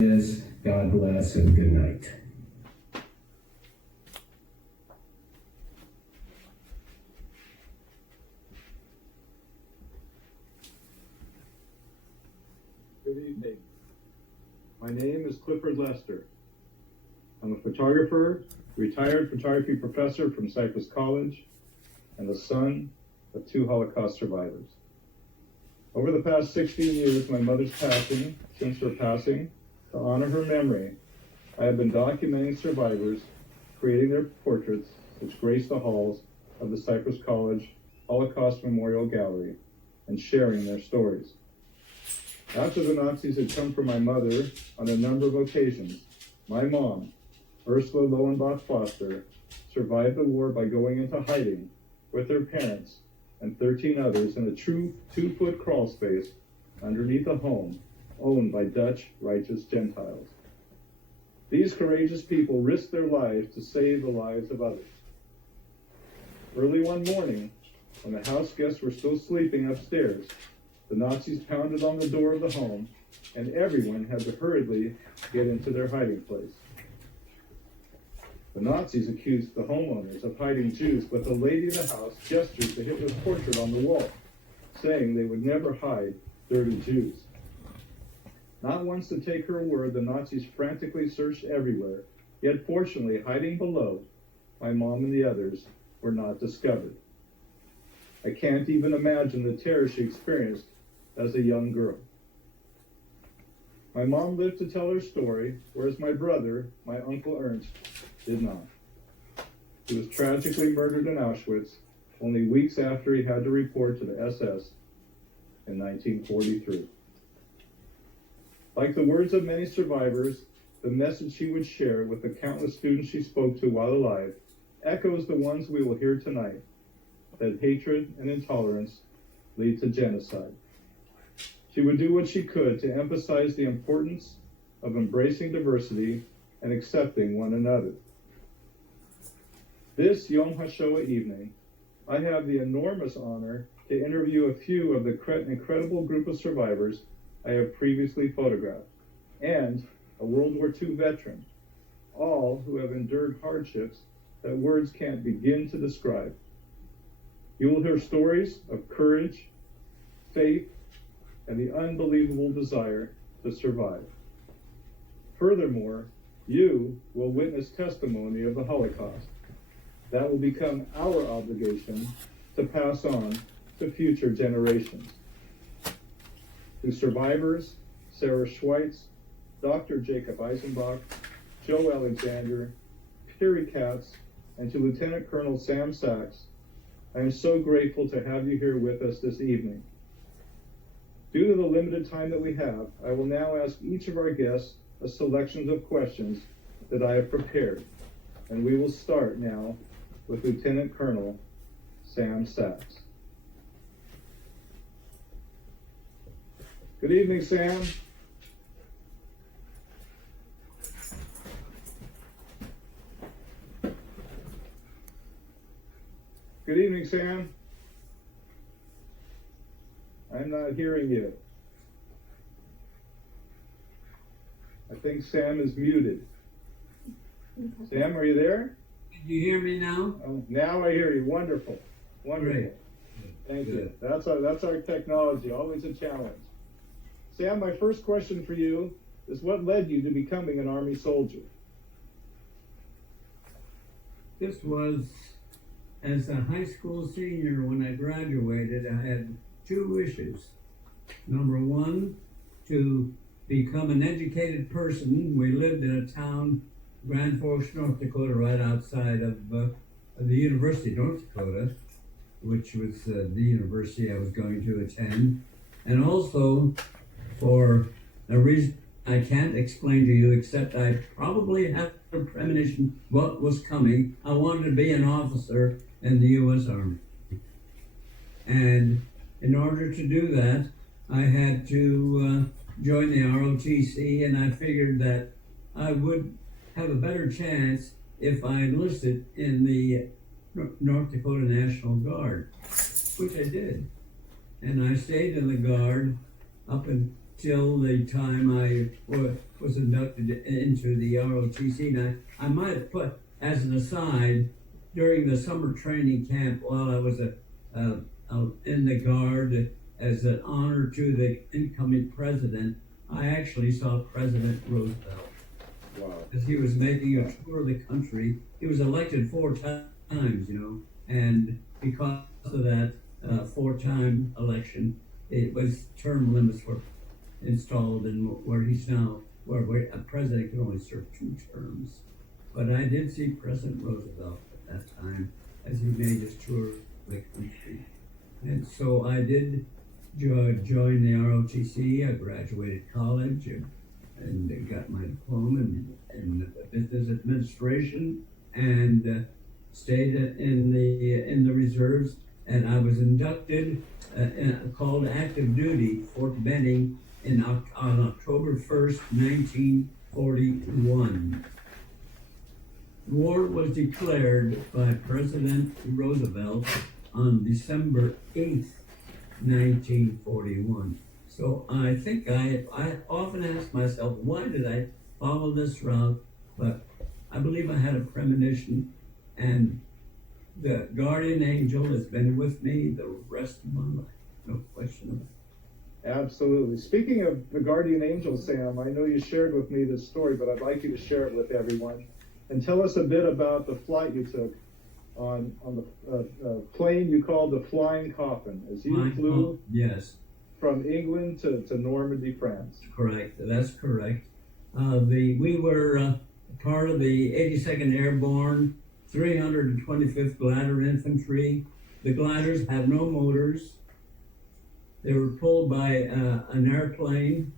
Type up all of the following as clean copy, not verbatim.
God bless and good night. Good evening. My name is Clifford Lester. I'm a photographer, retired photography professor from Cypress College, and the son of 2 Holocaust survivors. Over the past 16 years, my mother's passing, since her passing, to honor her memory, I have been documenting survivors, creating their portraits, which grace the halls of the Cypress College Holocaust Memorial Gallery, and sharing their stories. After the Nazis had come for my mother on a number of occasions, my mom, Ursula Lowenbach Foster, survived the war by going into hiding with her parents and 13 others in a true 2-foot crawl space underneath a home owned by Dutch righteous Gentiles. These courageous people risked their lives to save the lives of others. Early one morning, when the house guests were still sleeping upstairs, the Nazis pounded on the door of the home, and everyone had to hurriedly get into their hiding place. The Nazis accused the homeowners of hiding Jews, but the lady of the house gestured to Hitler's portrait on the wall, saying they would never hide dirty Jews. Not once to take her word, the Nazis frantically searched everywhere, yet fortunately, hiding below, my mom and the others were not discovered. I can't even imagine the terror she experienced as a young girl. My mom lived to tell her story, whereas my brother, my Uncle Ernst, did not. He was tragically murdered in Auschwitz only weeks after he had to report to the SS in 1943. Like the words of many survivors, the message he would share with the countless students she spoke to while alive echoes the ones we will hear tonight, that hatred and intolerance lead to genocide. She would do what she could to emphasize the importance of embracing diversity and accepting one another. This Yom Hashoah evening, I have the enormous honor to interview a few of the incredible group of survivors I have previously photographed, and a World War II veteran, all who have endured hardships that words can't begin to describe. You will hear stories of courage, faith, and the unbelievable desire to survive. Furthermore, you will witness testimony of the Holocaust that will become our obligation to pass on to future generations. To survivors, Sarah Schweitz, Dr. Jacob Eisenbach, Joe Alexander, Terry Katz, and to Lieutenant Colonel Sam Sachs, I am so grateful to have you here with us this evening. Due to the limited time that we have, I will now ask each of our guests a selection of questions that I have prepared, and we will start now with Lieutenant Colonel Sam Sachs. Good evening, Sam. Good evening, Sam. I'm not hearing you. I think Sam is muted. Sam, are you there? Can you hear me now? Oh, now I hear you. Wonderful. Wonderful. Great. Thank you. Good. That's our technology, always a challenge. Sam, my first question for you is, what led you to becoming an Army soldier? This was as a high school senior when I graduated. I had 2 wishes. Number 1, to become an educated person. We lived in a town, Grand Forks, North Dakota, right outside of the University of North Dakota, which was the university I was going to attend. And also, for a reason I can't explain to you, except I probably have a premonition what was coming. I wanted to be an officer in the U.S. Army. And in order to do that, I had to join the ROTC, and I figured that I would have a better chance if I enlisted in the North Dakota National Guard, which I did. And I stayed in the Guard up until the time I was inducted into the ROTC. Now, I might have put, as an aside, during the summer training camp while I was in the Guard as an honor to the incoming president, I actually saw President Roosevelt. Wow. As he was making a tour of the country. He was elected 4 times, and because of that 4-time election, it was term limits were installed, and where he's now, where a president can only serve 2 terms. But I did see President Roosevelt at that time as he made his tour of the country. And so I did join the ROTC. I graduated college and got my diploma in business administration, and stayed in the reserves. And I was inducted, called active duty, Fort Benning, on October 1st, 1941. War was declared by President Roosevelt on December 8th, 1941. So I think I often ask myself, why did I follow this route? But I believe I had a premonition, and the guardian angel has been with me the rest of my life. No question about it. Absolutely. Speaking of the guardian angel, Sam, I know you shared with me this story, but I'd like you to share it with everyone. And tell us a bit about the flight you took on the plane you called the Flying Coffin, as you flew yes. from England to Normandy, France. Correct. That's correct. We were part of the 82nd Airborne, 325th Glider Infantry. The gliders had no motors. They were pulled by an airplane,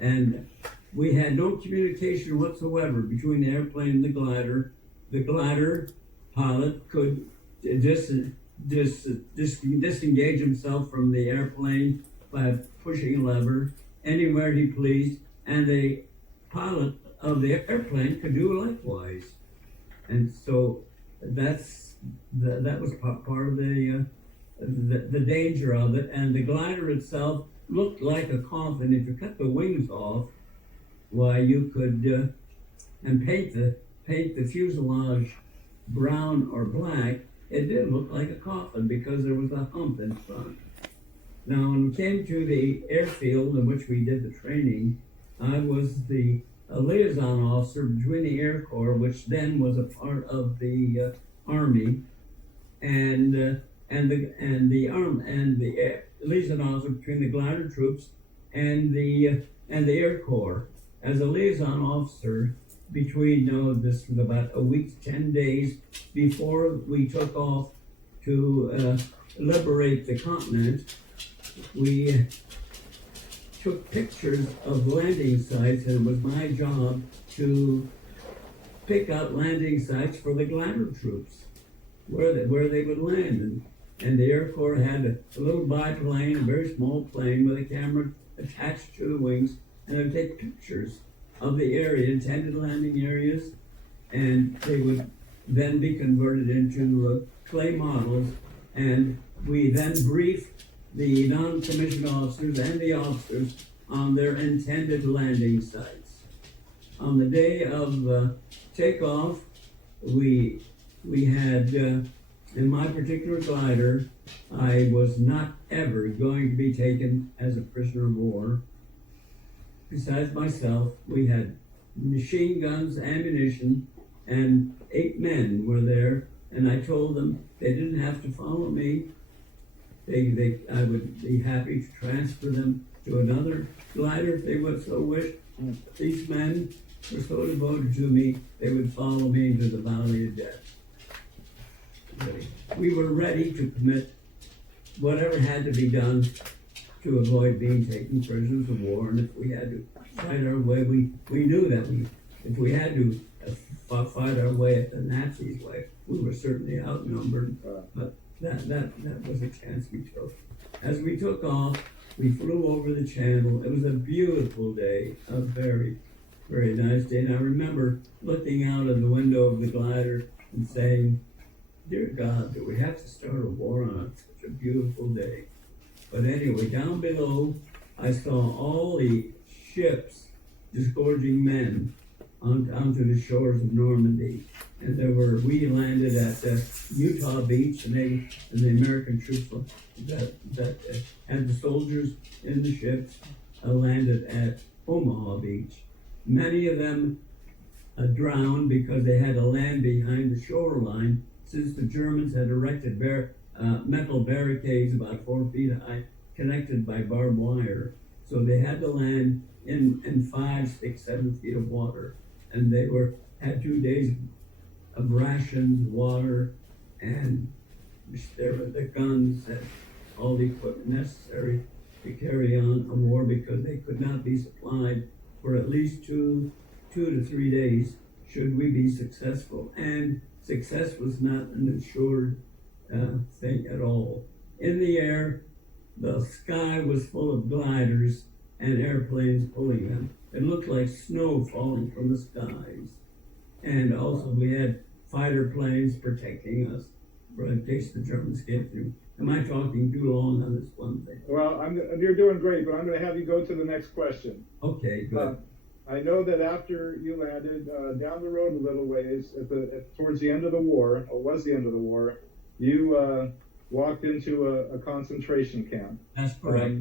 and we had no communication whatsoever between the airplane and the glider. The glider pilot could disengage himself from the airplane by pushing a lever anywhere he pleased, and the pilot of the airplane could do likewise. And so that was part of the danger of it. And the glider itself looked like a coffin. If you cut the wings off, why, you could and paint the fuselage brown or black, it did look like a coffin because there was a hump in front. Now, when we came to the airfield in which we did the training, I was the liaison officer between the Air Corps, which then was a part of the Army, and the liaison officer between the glider troops and the Air Corps. As a liaison officer between, this was about a week, 10 days before we took off to liberate the continent, we took pictures of landing sites, and it was my job to pick out landing sites for the glider troops, where they would land. And the Air Corps had a little biplane, a very small plane with a camera attached to the wings, and they would take pictures of the area, intended landing areas, and they would then be converted into clay models, and we then briefed the non-commissioned officers and the officers on their intended landing sites. On the day of takeoff, we had, in my particular glider, I was not ever going to be taken as a prisoner of war. Besides myself, we had machine guns, ammunition, and 8 men were there, and I told them they didn't have to follow me. I would be happy to transfer them to another glider if they would so wish. These men were so devoted to me, they would follow me into the valley of death. We were ready to commit whatever had to be done to avoid being taken prisoners of war, and if we had to fight our way, we knew that if we had to fight our way at the Nazis' way, we were certainly outnumbered, but that was a chance we took. As we took off, we flew over the channel. It was a beautiful day, a very, very nice day, and I remember looking out of the window of the glider and saying, "Dear God, do we have to start a war on such a beautiful day?" But anyway, down below, I saw all the ships disgorging men onto the shores of Normandy. And we landed at Utah Beach, and the American troops that had the soldiers in the ships landed at Omaha Beach. Many of them drowned because they had to land behind the shoreline, since the Germans had erected metal barricades about 4 feet high, connected by barbed wire. So they had to land in 5, 6, 7 feet of water, and they had 2 days of rations, water, and there were the guns and all the equipment necessary to carry on a war, because they could not be supplied for at least 2 to 3 days should we be successful. And success was not an assured thing at all. In the air, the sky was full of gliders and airplanes pulling them. It looked like snow falling from the skies. And also we had fighter planes protecting us in case the Germans came through. Am I talking too long on this one thing? Well, you're doing great, but I'm going to have you go to the next question. Okay, good. I know that after you landed down the road a little ways, towards the end of the war, or was the end of the war, you walked into a concentration camp. That's correct.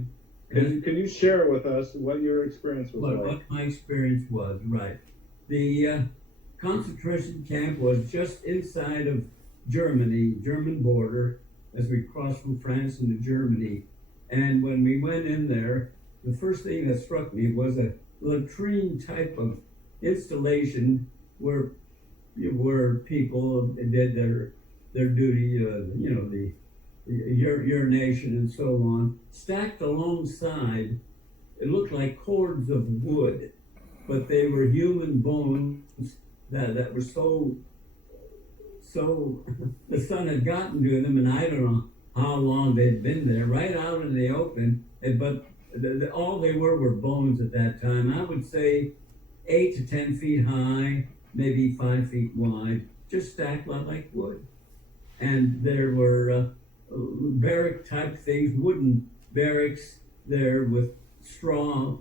Can you share with us what your experience was like? What my experience was, right. The concentration camp was just inside of German border, as we crossed from France into Germany. And when we went in there, the first thing that struck me was a latrine type of installation where people did their duty, the urination and so on, stacked alongside. It looked like cords of wood, but they were human bones that were so the sun had gotten to them, and I don't know how long they'd been there, right out in the open, but all they were bones at that time. I would say 8 to 10 feet high, maybe 5 feet wide, just stacked up like wood. And there were barrack type things, wooden barracks there with straw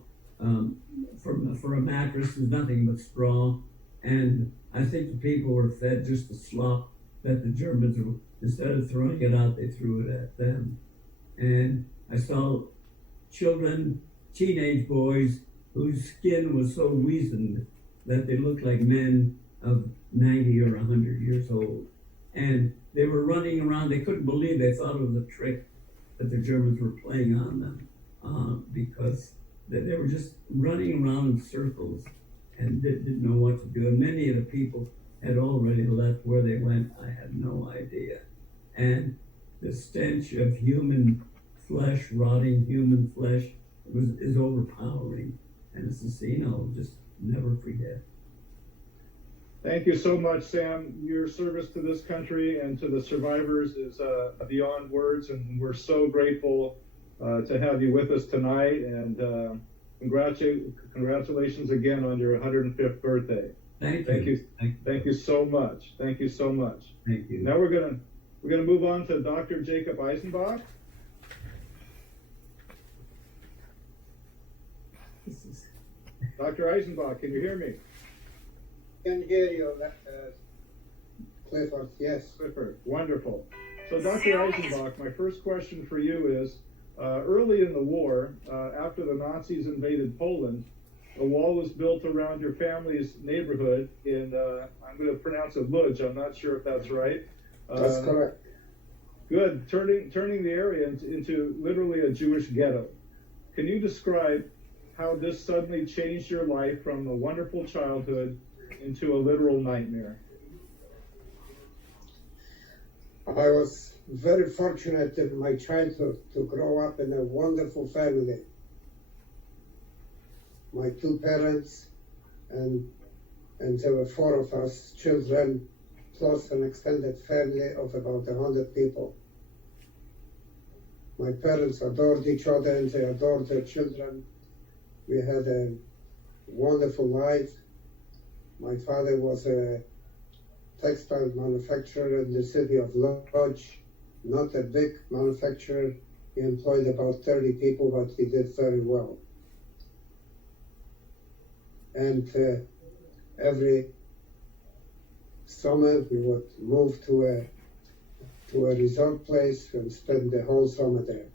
for a mattress. There's nothing but straw. And I think the people were fed just the slop that the Germans, instead of throwing it out, they threw it at them. And I saw children, teenage boys, whose skin was so weazened that they looked like men of 90 or 100 years old. And they were running around. They couldn't believe, they thought it was a trick that the Germans were playing on them, because they were just running around in circles and didn't know what to do. And many of the people had already left. Where they went, I had no idea. And the stench of human flesh, rotting human flesh, is overpowering. And it's a scene I'll just never forget. Thank you so much, Sam. Your service to this country and to the survivors is beyond words, and we're so grateful to have you with us tonight. And congratulations again on your 105th birthday. Thank you. Thank you so much. Thank you so much. Thank you. Now we're gonna move on to Dr. Jacob Eisenbach. Dr. Eisenbach, can you hear me? Can hear you, Clifford, yes. Clifford, wonderful. So Dr. Eisenbach, my first question for you is, early in the war, after the Nazis invaded Poland, a wall was built around your family's neighborhood in, I'm going to pronounce it Lodz, I'm not sure if that's right. That's correct. Good, turning the area into literally a Jewish ghetto. Can you describe how this suddenly changed your life from a wonderful childhood into a literal nightmare? I was very fortunate in my childhood to grow up in a wonderful family. My two parents and there were 4 of us children, plus an extended family of about 100 people. My parents adored each other and they adored their children. We had a wonderful life. My father was a textile manufacturer in the city of Lodz, not a big manufacturer. He employed about 30 people, but he did very well. And every summer we would move to a resort place and spend the whole summer there.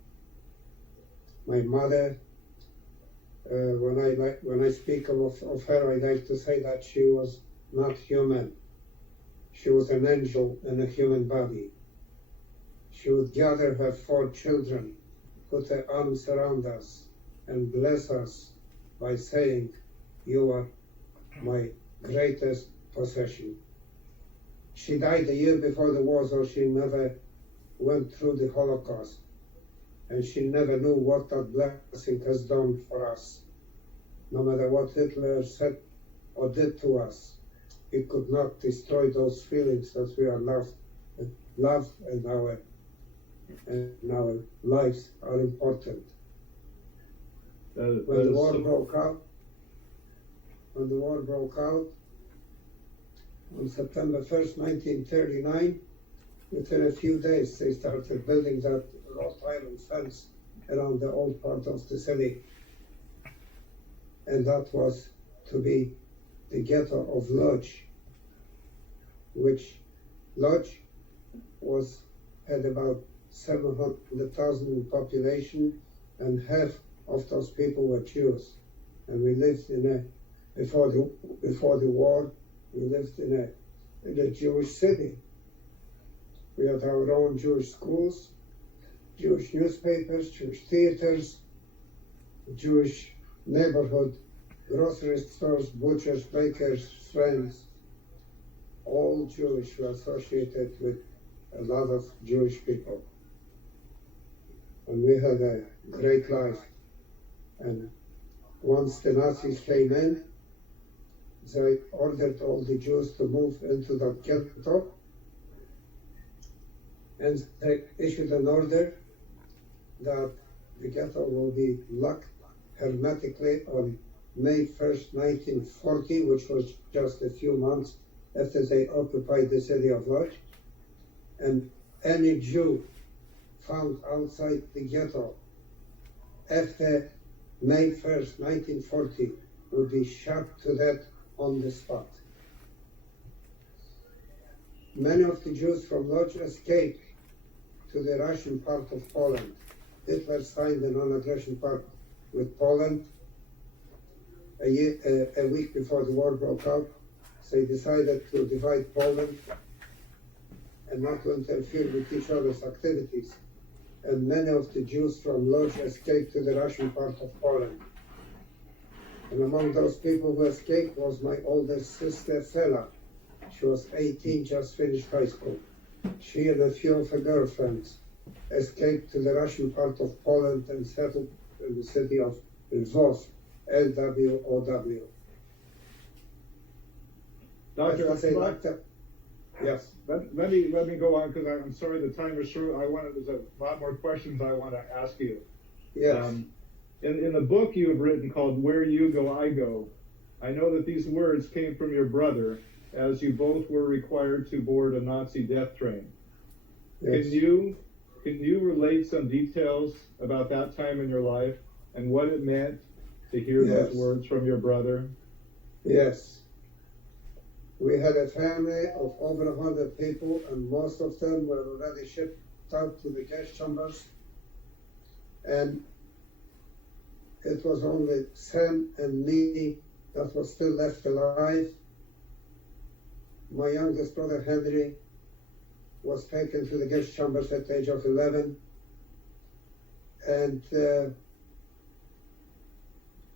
My mother, when I speak of her, I like to say that she was not human. She was an angel in a human body. She would gather her 4 children, put her arms around us, and bless us by saying, "You are my greatest possession." She died a year before the war, so she never went through the Holocaust. And she never knew what that blessing has done for us. No matter what Hitler said or did to us, it could not destroy those feelings that we are loved. Love and our lives are important. When the war broke out, on September 1st, 1939, within a few days they started building that wrought iron fence around the old part of the city. And that was to be the ghetto of Lodz, which Lodz had about 700,000 in population, and half of those people were Jews. And we lived before the war, we lived in a Jewish city. We had our own Jewish schools, Jewish newspapers, Jewish theaters, Jewish neighborhood, grocery stores, butchers, bakers, friends, all Jewish, were associated with a lot of Jewish people. And we had a great life. And once the Nazis came in, they ordered all the Jews to move into that ghetto, and they issued an order that the ghetto will be locked hermetically on May 1st, 1940, which was just a few months after they occupied the city of Lodz. And any Jew found outside the ghetto after May 1st, 1940 would be shot to death on the spot. Many of the Jews from Lodz escaped to the Russian part of Poland. Hitler signed a non-aggression pact with Poland a week before the war broke out. They decided to divide Poland and not to interfere with each other's activities. And many of the Jews from Lodz escaped to the Russian part of Poland. And among those people who escaped was my oldest sister, Fela. She was 18, just finished high school. She and a few of her girlfriends escaped to the Russian part of Poland and settled in the city of Lwów, LWOW. Doctor, yes. let me go on, because I'm sorry the time is short. There's a lot more questions I want to ask you. Yes. In the book you have written called Where You Go, I Go, I know that these words came from your brother, as you both were required to board a Nazi death train. Yes. Can you relate some details about that time in your life and what it meant to hear Yes. those words from your brother? Yes. We had a family of over 100 people, and most of them were already shipped out to the gas chambers. And it was only Sam and me that was still left alive. My youngest brother, Henry, was taken to the gas chambers at the age of 11. And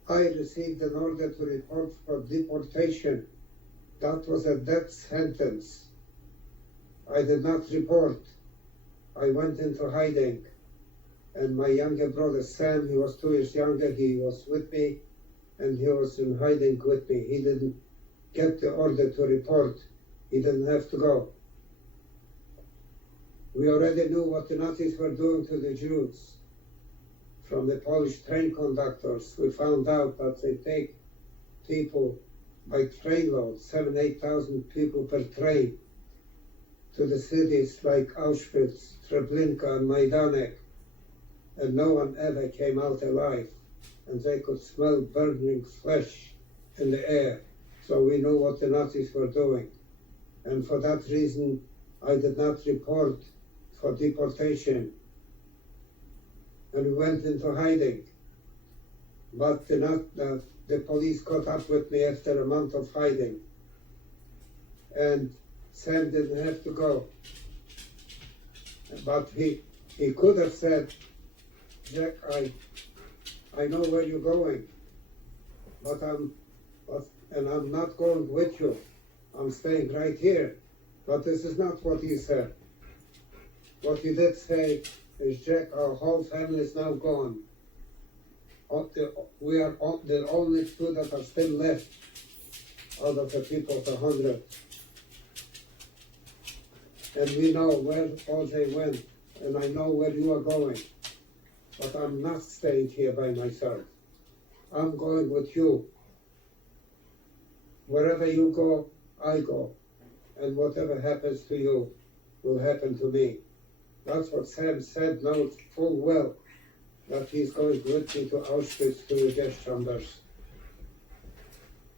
I received an order to report for deportation. That was a death sentence. I did not report. I went into hiding. And my younger brother, Sam, he was 2 years younger, he was with me, and he was in hiding with me. He didn't get the order to report. He didn't have to go. We already knew what the Nazis were doing to the Jews. From the Polish train conductors, we found out that they take people by trainload, 7,000-8,000 people per train, to the cities like Auschwitz, Treblinka, and Majdanek, and no one ever came out alive, and they could smell burning flesh in the air, so we knew what the Nazis were doing. And for that reason, I did not report for deportation. And we went into hiding. But the police caught up with me after a month of hiding. And Sam didn't have to go. But he could have said, Jack, I know where you're going, but I'm not going with you. I'm staying right here. But this is not what he said. What he did say is, Jack, our whole family is now gone. We are the only two that are still left out of the people of 100. And we know where all they went, and I know where you are going. But I'm not staying here by myself. I'm going with you. Wherever you go, I go. And whatever happens to you will happen to me. That's what Sam said, knows full well that he's going with me to Auschwitz, to the gas chambers.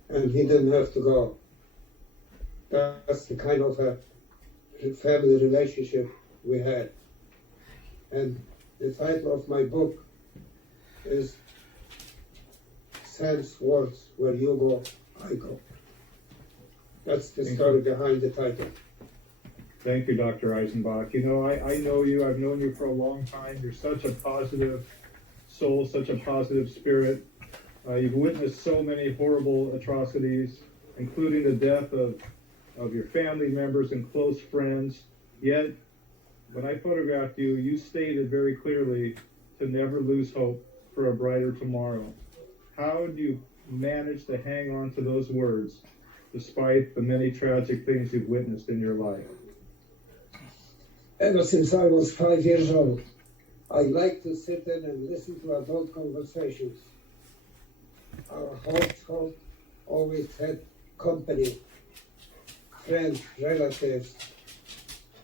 And he didn't have to go. That's the kind of a family relationship we had. And the title of my book is Sam's Words, Where You Go, I Go. That's the story behind the title. Thank you, Dr. Eisenbach. You know, I know you. I've known you for a long time. You're such a positive soul, such a positive spirit. You've witnessed so many horrible atrocities, including the death of your family members and close friends. Yet, when I photographed you, you stated very clearly to never lose hope for a brighter tomorrow. How do you manage to hang on to those words despite the many tragic things you've witnessed in your life? Ever since I was 5 years old, I like to sit in and listen to adult conversations. Our household always had company, friends, relatives,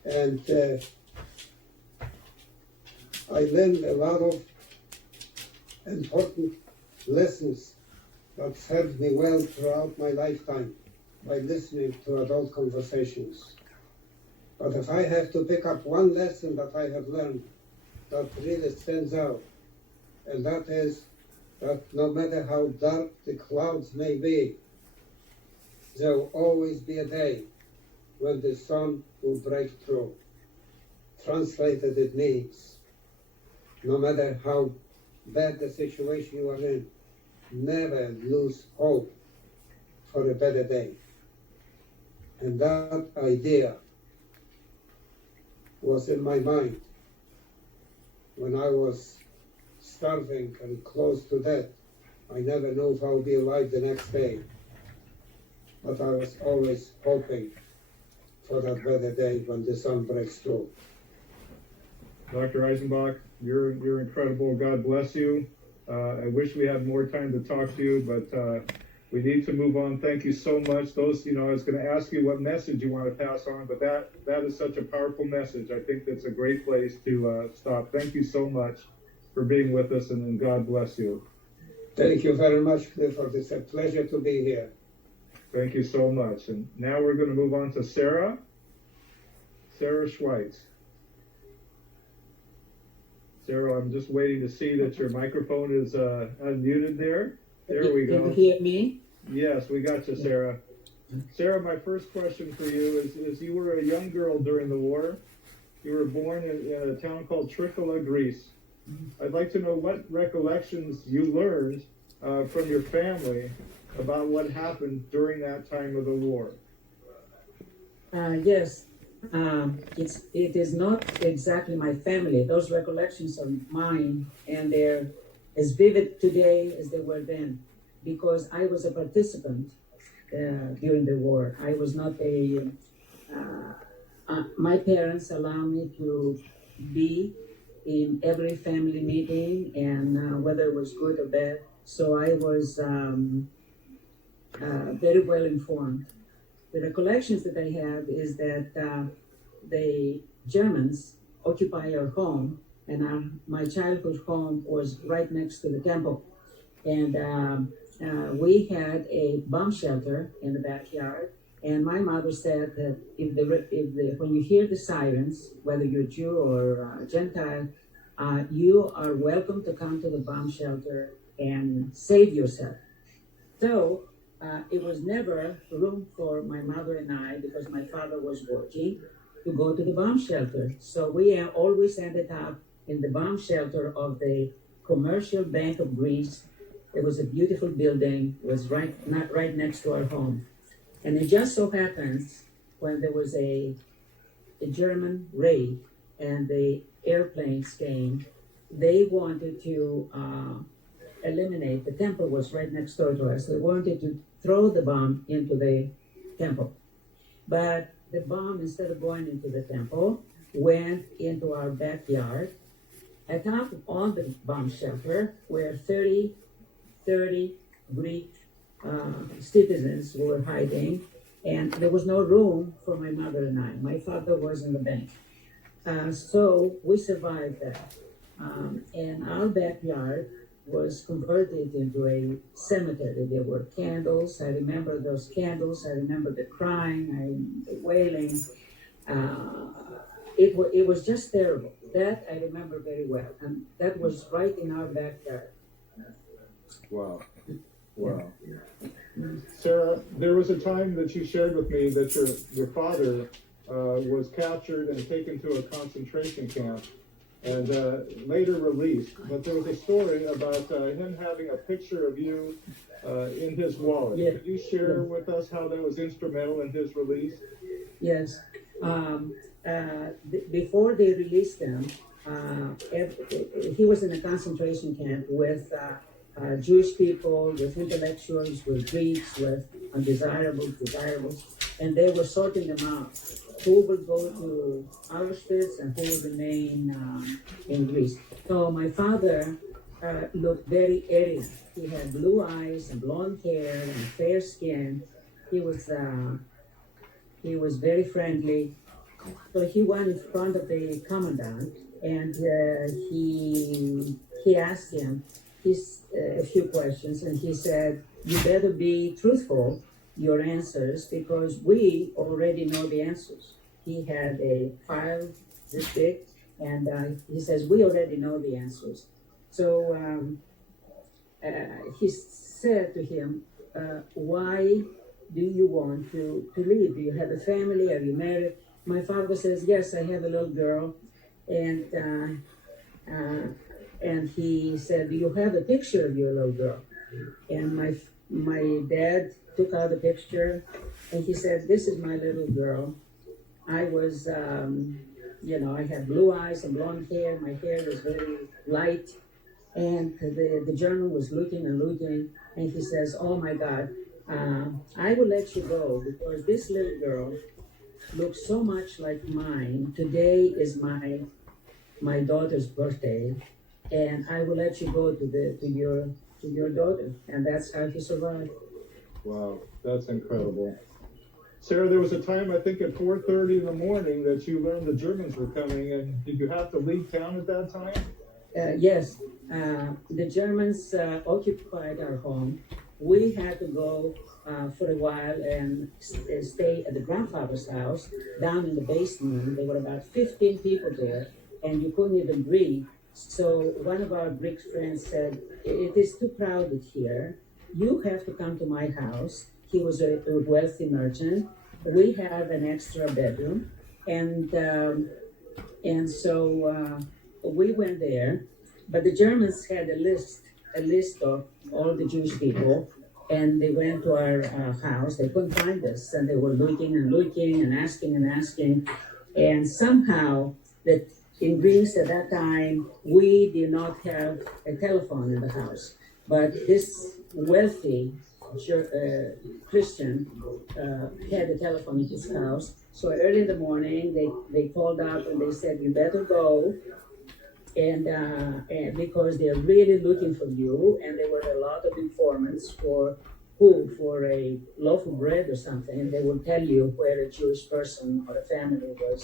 and I learned a lot of important lessons that served me well throughout my lifetime by listening to adult conversations. But if I have to pick up one lesson that I have learned that really stands out, and that is that no matter how dark the clouds may be, there will always be a day when the sun will break through. Translated, it means, no matter how bad the situation you are in, never lose hope for a better day. And that idea was in my mind when I was starving and close to death. I never knew if I would be alive the next day, but I was always hoping for that better day when the sun breaks through. Dr. Eisenbach, you're incredible. God bless you. I wish we had more time to talk to you, but we need to move on. Thank you so much. I was going to ask you what message you want to pass on, but that is such a powerful message. I think that's a great place to stop. Thank you so much for being with us, and God bless you. Thank you very much, Clifford. It's a pleasure to be here. Thank you so much. And now we're going to move on to Sarah Schweitz. Sarah, I'm just waiting to see that your microphone is unmuted there. There we go. Can you hear me? Yes, we got you, Sarah. Sarah, my first question for you is you were a young girl during the war. You were born in a town called Trikala, Greece. I'd like to know what recollections you learned from your family about what happened during that time of the war. Yes, it is not exactly my family. Those recollections are mine, and they're as vivid today as they were then, because I was a participant during the war. I was not my parents allowed me to be in every family meeting, and whether it was good or bad. So I was very well informed. The recollections that I have is that the Germans occupy our home, and my childhood home was right next to the temple. And we had a bomb shelter in the backyard, and my mother said that when you hear the sirens, whether you're Jew or Gentile, you are welcome to come to the bomb shelter and save yourself. So it was never room for my mother and I, because my father was working, to go to the bomb shelter. So we always ended up in the bomb shelter of the Commercial Bank of Greece. It was a beautiful building. It was right next to our home. And it just so happens when there was a German raid and the airplanes came, they wanted to eliminate, the temple was right next door to us. They wanted to throw the bomb into the temple. But the bomb, instead of going into the temple, went into our backyard. Atop on the bomb shelter were 30 Greek citizens who were hiding, and there was no room for my mother and I. My father was in the bank. So we survived that. And our backyard was converted into a cemetery. There were candles. I remember those candles. I remember the crying, the wailing. It was just terrible. That I remember very well. And that was right in our backyard. Wow. Wow. Sarah, there was a time that you shared with me that your father was captured and taken to a concentration camp and later released. But there was a story about him having a picture of you in his wallet. Yeah. Could you share with us how that was instrumental in his release? Yes. Before they released him, he was in a concentration camp with Jewish people, with intellectuals, with Greeks, with desirables, and they were sorting them out. Who would go to Auschwitz and who would remain in Greece. So my father looked very Aryan. He had blue eyes and blonde hair and fair skin. He was very friendly. So he went in front of the commandant, and he asked him a few questions, and he said, "You better be truthful, your answers, because we already know the answers." He had a file this big, and he says, "We already know the answers." So he said to him, "Why do you want to leave? Do you have a family? Are you married?" My father says, "Yes, I have a little girl," and he said, "Do you have a picture of your little girl?" And my dad took out a picture, and he said, "This is my little girl. I was, I had blue eyes and blonde hair. My hair was very light." And the German was looking and looking, and he says, "Oh my God, I will let you go because this little girl looks so much like mine. Today is my daughter's birthday, and I will let you go to your daughter." And that's how he survived. Wow, that's incredible. Sarah, there was a time, I think at 4:30 in the morning, that you learned the Germans were coming, and did you have to leave town at that time? Yes, the Germans occupied our home. We had to go for a while and stay at the grandfather's house down in the basement. There were about 15 people there, and you couldn't even breathe. So one of our Greek friends said, "It is too crowded here. You have to come to my house." He was a wealthy merchant. "We have an extra bedroom," and so we went there. But the Germans had a list of all the Jewish people, and they went to our house. They couldn't find us, and they were looking and asking, and somehow that in Greece at that time we did not have a telephone in the house, but this wealthy Christian had a telephone in his house. So early in the morning they called up and they said, "You better go." And because they're really looking for you, and there were a lot of informants for a loaf of bread or something, and they will tell you where a Jewish person or a family was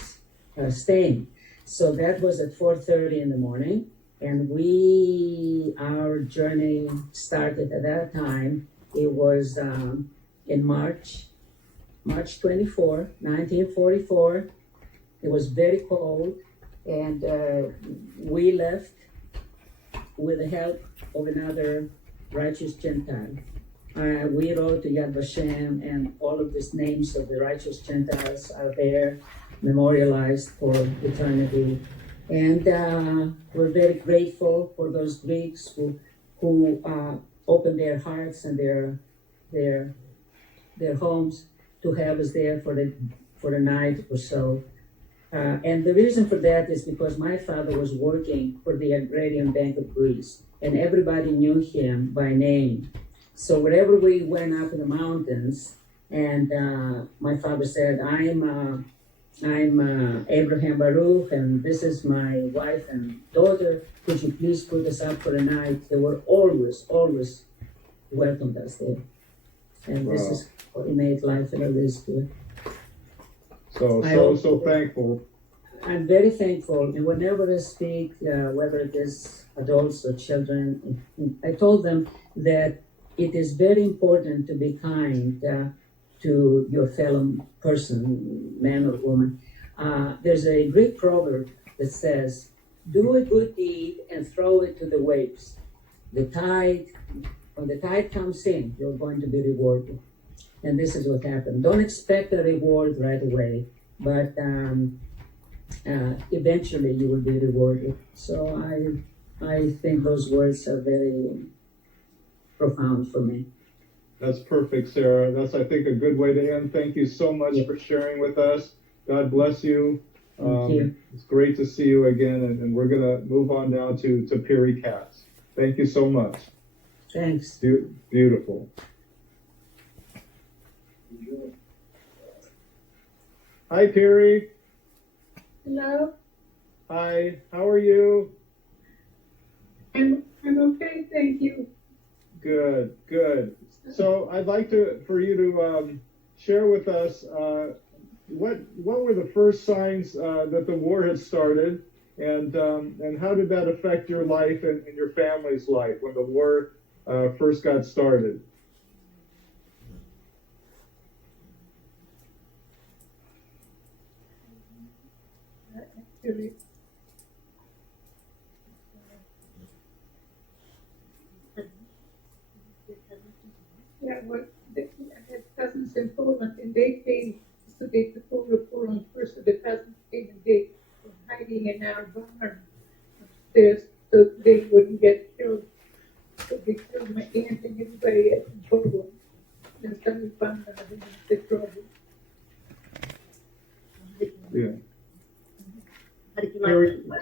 staying. So that was at 4:30 in the morning, And our journey started at that time. It was in March 24, 1944. It was very cold, and we left with the help of another righteous Gentile. We wrote to Yad Vashem, and all of these names of the righteous Gentiles are there, memorialized for eternity. And we're very grateful for those Greeks who opened their hearts and their homes to have us there for the night or so. And the reason for that is because my father was working for the Agrarian Bank of Greece, and everybody knew him by name. So wherever we went up in the mountains, and my father said, I'm Abraham Baruch, and this is my wife and daughter. Could you please put us up for the night? They were always welcomed us there. And this is what made life a little easier. So thankful. I'm very thankful, and whenever I speak, whether it is adults or children, I told them that it is very important to be kind to your fellow person, man or woman. There's a Greek proverb that says, do a good deed and throw it to the waves. When the tide comes in, you're going to be rewarded. And this is what happened. Don't expect a reward right away, but eventually you will be rewarded. So I think those words are very profound for me. That's perfect, Sarah. That's, I think, a good way to end. Thank you so much for sharing with us. God bless you. Thank you. It's great to see you again, and we're going to move on now to Piri Katz. Thank you so much. Thanks. Beautiful. Hi, Piri. Hello, Hi. How are you? I'm okay, thank you. Good. So I'd like for you to share with us what were the first signs that the war had started, and how did that affect your life and your family's life when the war first got started? Actually, yeah, well, I had cousins in Poland, and they came to take the Poland first. So the cousins came, and they were hiding in our barn upstairs so they wouldn't get killed. So they killed my aunt and everybody else in Poland. And then we found out in the trouble. Yeah. How did you Piri, like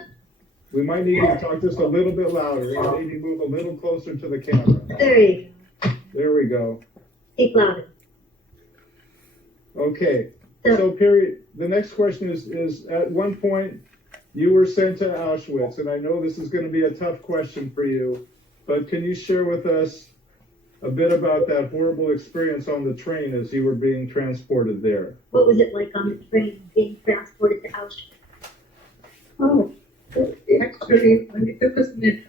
we might need you to talk just a little bit louder. We need you to move a little closer to the camera. There you go. There we go. Speak louder. Okay. So, Piri, the next question is at one point you were sent to Auschwitz, and I know this is going to be a tough question for you, but can you share with us a bit about that horrible experience on the train as you were being transported there? What was it like on the train being transported to Auschwitz? Oh, actually, when they took us in the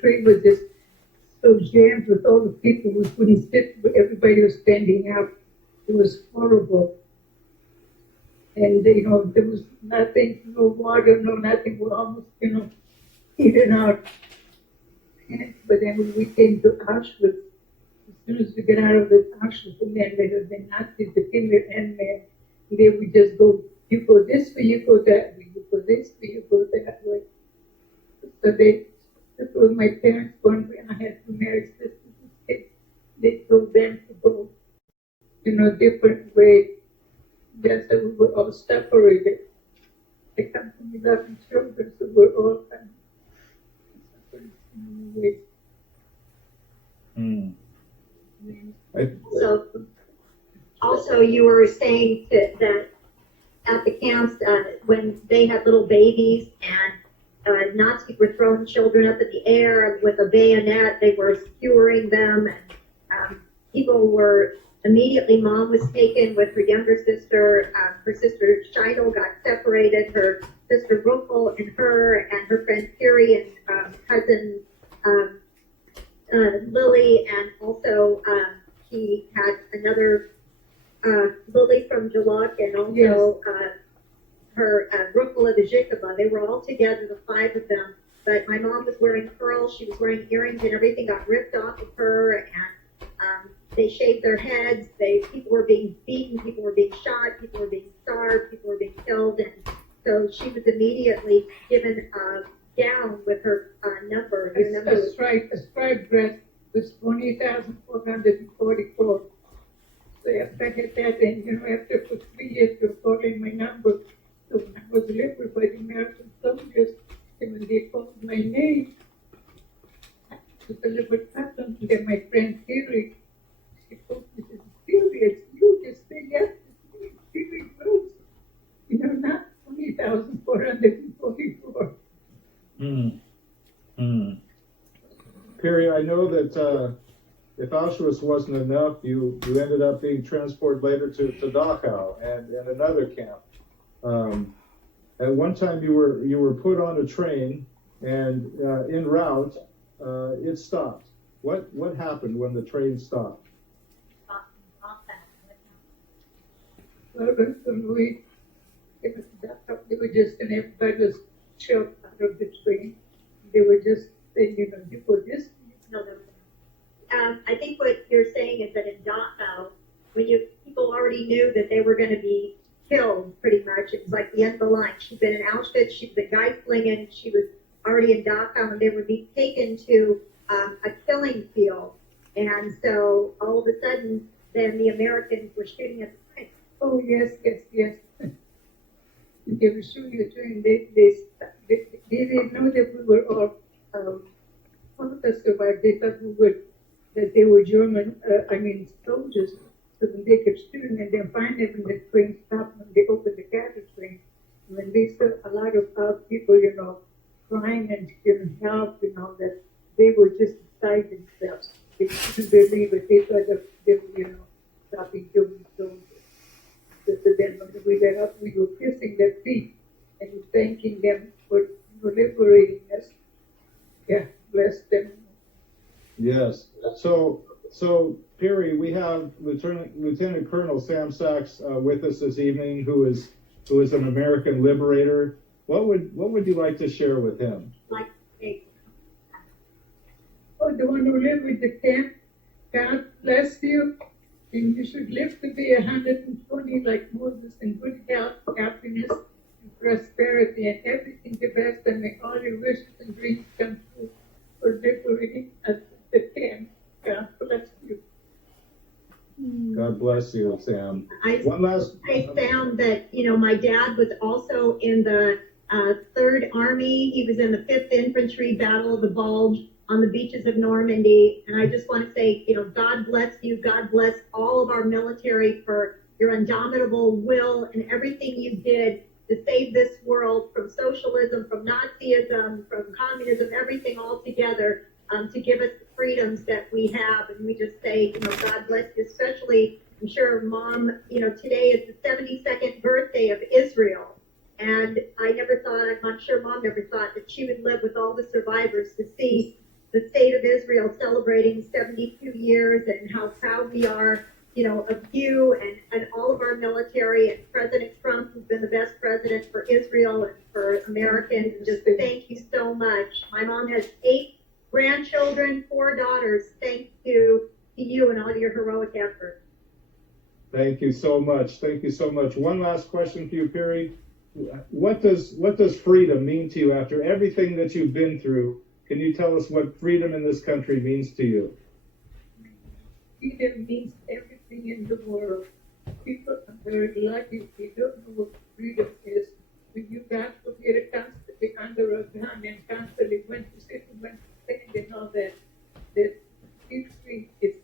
train was just so jammed with all the people who couldn't sit, everybody was standing up. It was horrible. And, there was nothing, no water, no nothing. We're almost, eaten out. But then when we came to Auschwitz, as soon as we get out of the Auschwitz, and then the Nazis, the Himmler and they would just go, you go this way, you go that way, you go this way, you go that way. So that was my parents one way, and I had two married sisters. They told them to go, different way. Just that we were all separated. They come from 11 children, so we're all kind of separated in many ways. So, also you were saying that at the camps, when they had little babies and Nazis were throwing children up in the air with a bayonet, they were skewering them. And, people were immediately, mom was taken with her younger sister. Her sister Shiloh got separated. Her Sister Ruffle and her friend Carrie and cousin Lily, and also he had another Lily from Jalok, and also her Ruffle of the Jicaba. They were all together, the five of them. But my mom was wearing pearls, she was wearing earrings, and everything got ripped off of her, and they shaved their heads, people were being beaten, people were being shot, people were being starved, people were being killed, and so she was immediately given a gown with her number. Her number was A striped dress was 20,444. So after I had that, and after for 3 years they were calling my number, so when I was delivered by the American soldiers, and when they called my name, to deliver customs, and then my friend Terry, she told me, "This is serious. You just say yes, it's really close. Not 20,444. Perry, I know that if Auschwitz wasn't enough, you ended up being transported later to Dachau and another camp. At one time, you were put on a train, and en route, it stopped. What happened when the train stopped? Well, they were just, and everybody was shoved out of the train. They were just saying, you go this. no. I think what you're saying is that in Dachau, when people already knew that they were going to be killed, pretty much, it was like the end of the line. She'd been in Auschwitz, she'd been Geislingen, she was already in Dachau, and they would be taken to a killing field. And so all of a sudden, then the Americans were shooting at the train. Oh, yes. They were shooting the train. They didn't know that we were all survived. They thought that they were German, soldiers. So when they kept shooting, and then finally when the train stopped, when they opened the cattle train, when they saw a lot of people, crying and giving help, that they were just beside themselves. They couldn't believe it. They thought that they were, stopping German soldiers. So then when we got up, we were kissing their feet and thanking them for liberating us. Yeah, bless them. Yes. So Perry, we have Lieutenant Colonel Sam Sachs with us this evening, who is an American liberator. What would you like to share with him? Like, Oh, the one who lived with the camp, God bless you. And you should live to be 120 like Moses, in good health, happiness, and prosperity, and everything the best, and make all your wishes and dreams come true for liberating us the camp. God bless you. God bless you, Sam. I found that, my dad was also in the 3rd Army. He was in the 5th Infantry Battle of the Bulge on the beaches of Normandy. And I just want to say, God bless you. God bless all of our military for your indomitable will and everything you did to save this world from socialism, from Nazism, from communism, everything all together, to give us the freedoms that we have. And we just say, God bless you, especially, I'm sure Mom, today is the 72nd birthday of Israel. And I'm sure Mom never thought that she would live with all the survivors to see the state of Israel celebrating 72 years, and how proud we are, of you and all of our military, and President Trump, who's been the best president for Israel and for Americans. And just thank you so much. My mom has 8 grandchildren, 4 daughters. Thank you to you and all your heroic efforts. Thank you so much. Thank you so much. One last question for you, Perry. What does freedom mean to you after everything that you've been through? Can you tell us what freedom in this country means to you? Freedom means everything in the world. People are very lucky. They don't know what freedom is. When you got to get it constantly under a gun and constantly went to sit and went to stand and all that, that being free is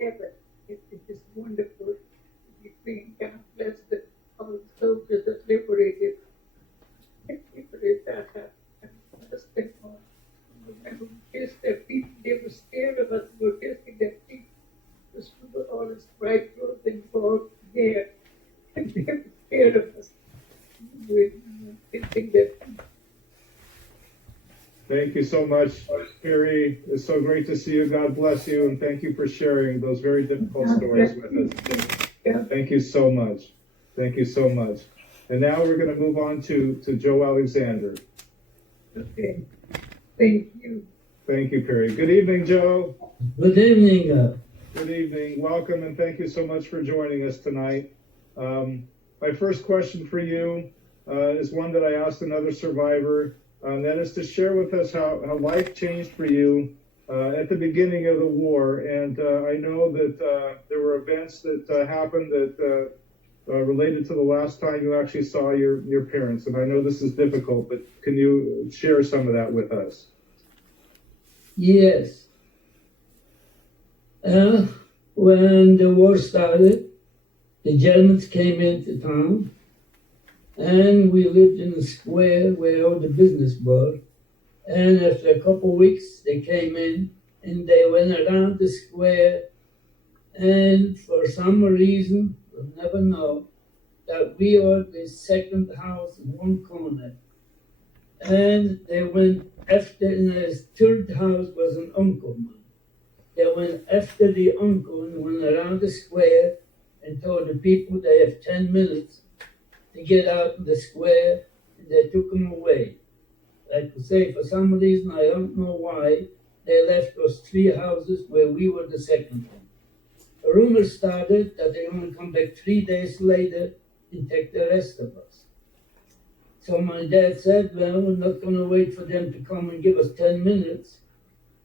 heaven. It's just wonderful to be free. And God bless all the soldiers that liberated. When we kissed their feet, they were scared of us. We were kissing their feet. Because we were all in bright clothing, all there. And they were scared of us. Thank you so much, Perry. It's so great to see you. God bless you, and thank you for sharing those very difficult stories with us. Yeah. Thank you so much. Thank you so much. And now we're going to move on to Joe Alexander. Okay. Thank you. Thank you, Perry. Good evening, Joe. Good evening. Good evening. Welcome, and thank you so much for joining us tonight. My first question for you is one that I asked another survivor, and that is to share with us how life changed for you at the beginning of the war. And I know that there were events that happened that related to the last time you actually saw your parents. And I know this is difficult, but can you share some of that with us? Yes. When the war started, the Germans came into town, and we lived in the square where all the business was. And after a couple of weeks, they came in, and they went around the square, and for some reason, we'll never know, that we were the second house in one corner. And they went after, and the third house was an uncle of mine. They went after the uncle and went around the square and told the people they have 10 minutes to get out in the square, and they took them away. Like I say, for some reason, I don't know why, they left those 3 houses where we were the second one. A rumor started that they're going to come back 3 days later and take the rest of us. So my dad said, well, we're not going to wait for them to come and give us 10 minutes.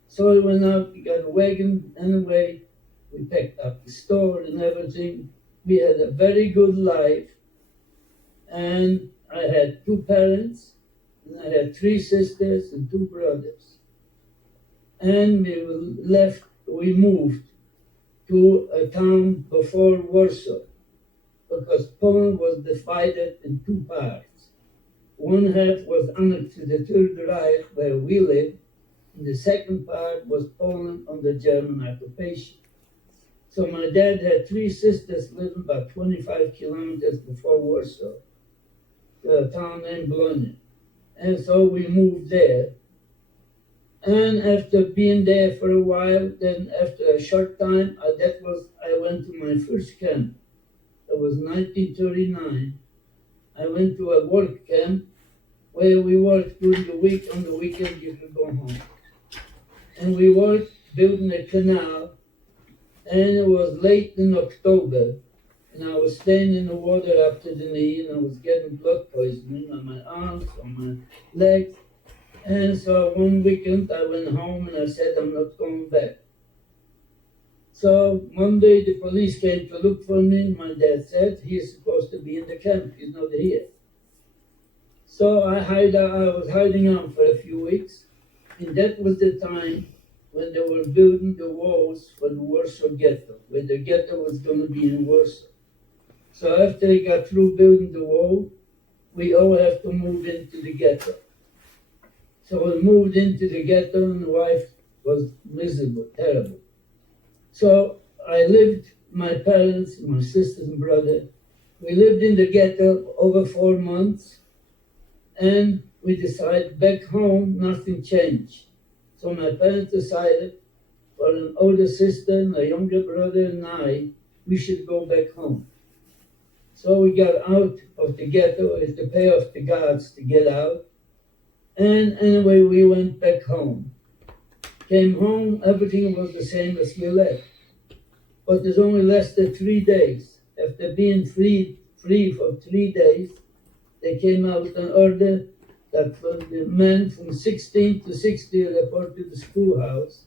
So we went out, we got a wagon anyway, we packed up the store and everything. We had a very good life. And I had 2 parents, and I had 3 sisters and 2 brothers. And we moved to a town before Warsaw, because Poland was divided in 2 parts. One half was annexed to the Third Reich, where we lived, and the second part was Poland under German occupation. So my dad had 3 sisters living about 25 kilometers before Warsaw, to a town named Blonia. And so we moved there. And after being there for a while, then after a short time, I went to my first camp. It was 1939. I went to a work camp where we worked during the week. On the weekend, you could go home. And we worked building a canal, and it was late in October, and I was staying in the water up to the knee, and I was getting blood poisoning on my arms, on my legs. And so one weekend I went home and I said, I'm not going back. So Monday the police came to look for me. My dad said, he's supposed to be in the camp, he's not here. So I was hiding out for a few weeks. And that was the time when they were building the walls for the Warsaw Ghetto, where the ghetto was going to be in Warsaw. So after they got through building the wall, we all have to move into the ghetto. So we moved into the ghetto, and the wife was miserable, terrible. So I lived, my parents, my sisters and brother, we lived in the ghetto over 4 months, and we decided back home, nothing changed. So my parents decided for an older sister and a younger brother and I, we should go back home. So we got out of the ghetto, we had to pay off the guards to get out. And anyway, we went back home. Came home, everything was the same as we left. But it only lasted 3 days. After being free for 3 days, they came out with an order that for the men from 16 to 60 report to the schoolhouse.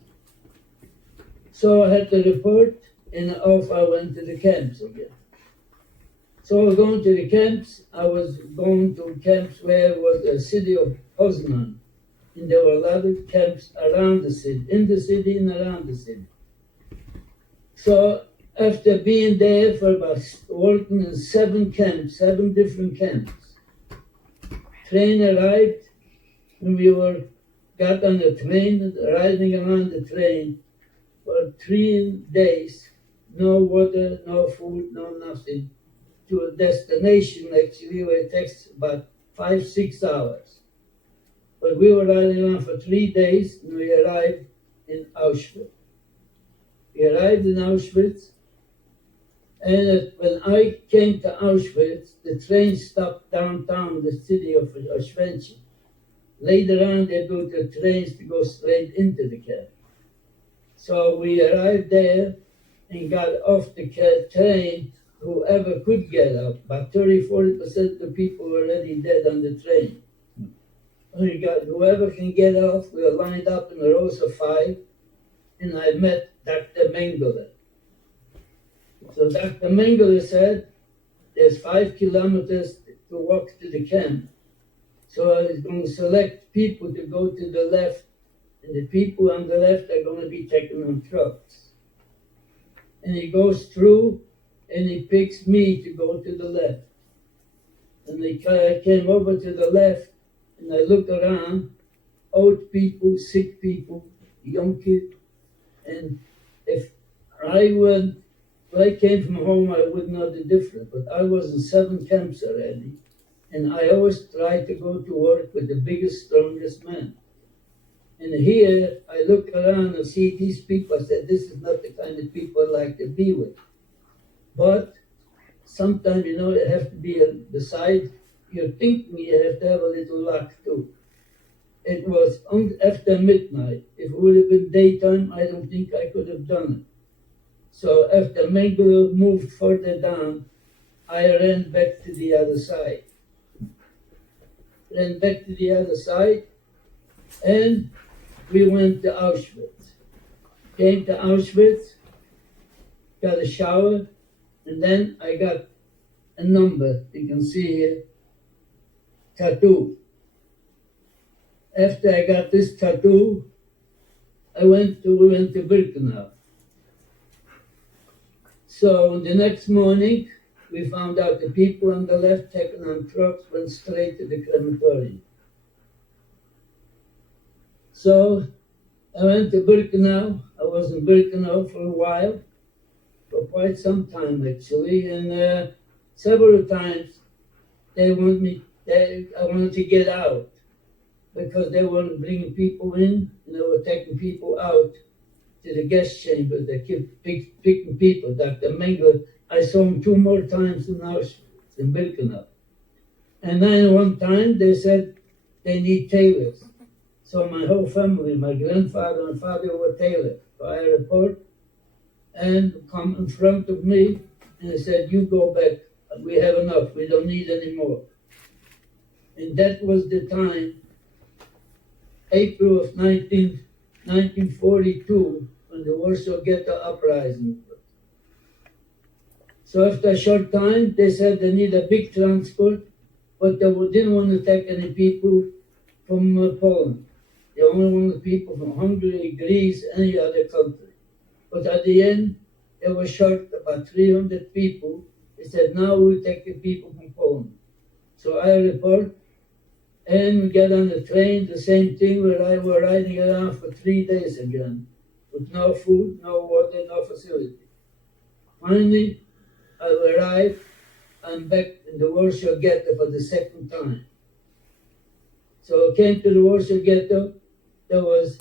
So I had to report, and off I went to the camps again. So I was going to the camps. I was going to camps where was the city of Poznan. And there were a lot of camps around the city, in the city and around the city. So after being there for about working in 7 camps, 7 different camps, train arrived, and we got on the train, riding around the train for 3 days, no water, no food, no nothing, to a destination actually where it takes about 5-6 hours. But we were riding around for 3 days, and we arrived in Auschwitz. We arrived in Auschwitz, and when I came to Auschwitz, the train stopped downtown the city of Auschwitz. Later on, they built the trains to go straight into the camp. So we arrived there and got off the train, whoever could get up. About 30-40% of the people were already dead on the train. We got whoever can get off. We were lined up in the rows of 5, and I met Dr. Mengele. So Dr. Mengele said, there's 5 kilometers to walk to the camp. So I was going to select people to go to the left, and the people on the left are going to be taken on trucks. And he goes through, and he picks me to go to the left. And I came over to the left, and I look around, old people, sick people, young kids. And if when I came from home, I would know the difference. But I was in 7 camps already. And I always tried to go to work with the biggest, strongest man. And here, I look around and see these people. I said, this is not the kind of people I like to be with. But sometimes, it has to be beside your thinking, you have to have a little luck too. It was after midnight. If it would have been daytime, I don't think I could have done it. So after Mengele moved further down, I ran back to the other side. And we went to Auschwitz. Came to Auschwitz, got a shower, and then I got a number, you can see here, tattoo. After I got this tattoo, we went to Birkenau. So the next morning, we found out the people on the left taken on trucks went straight to the crematorium. So I went to Birkenau. I was in Birkenau for a while, for quite some time actually, and several times I wanted to get out because they weren't bringing people in, and they were taking people out to the guest chamber. They kept picking people. Dr. Mengele, I saw him 2 more times in Auschwitz, in Birkenau. And then one time they said they need tailors. So my whole family, my grandfather and father were tailors. So I report and come in front of me and they said, you go back. We have enough. We don't need any more. And that was the time, April of 1942, when the Warsaw Ghetto Uprising. So after a short time, they said they need a big transport, but they didn't want to take any people from Poland. They only wanted people from Hungary, Greece, any other country. But at the end, they were short about 300 people. They said, now we'll take the people from Poland. So I report, and we get on the train, the same thing, where I were riding around for 3 days again, with no food, no water, no facility. Finally, I arrived, I'm back in the Warsaw Ghetto for the second time. So I came to the Warsaw Ghetto, there was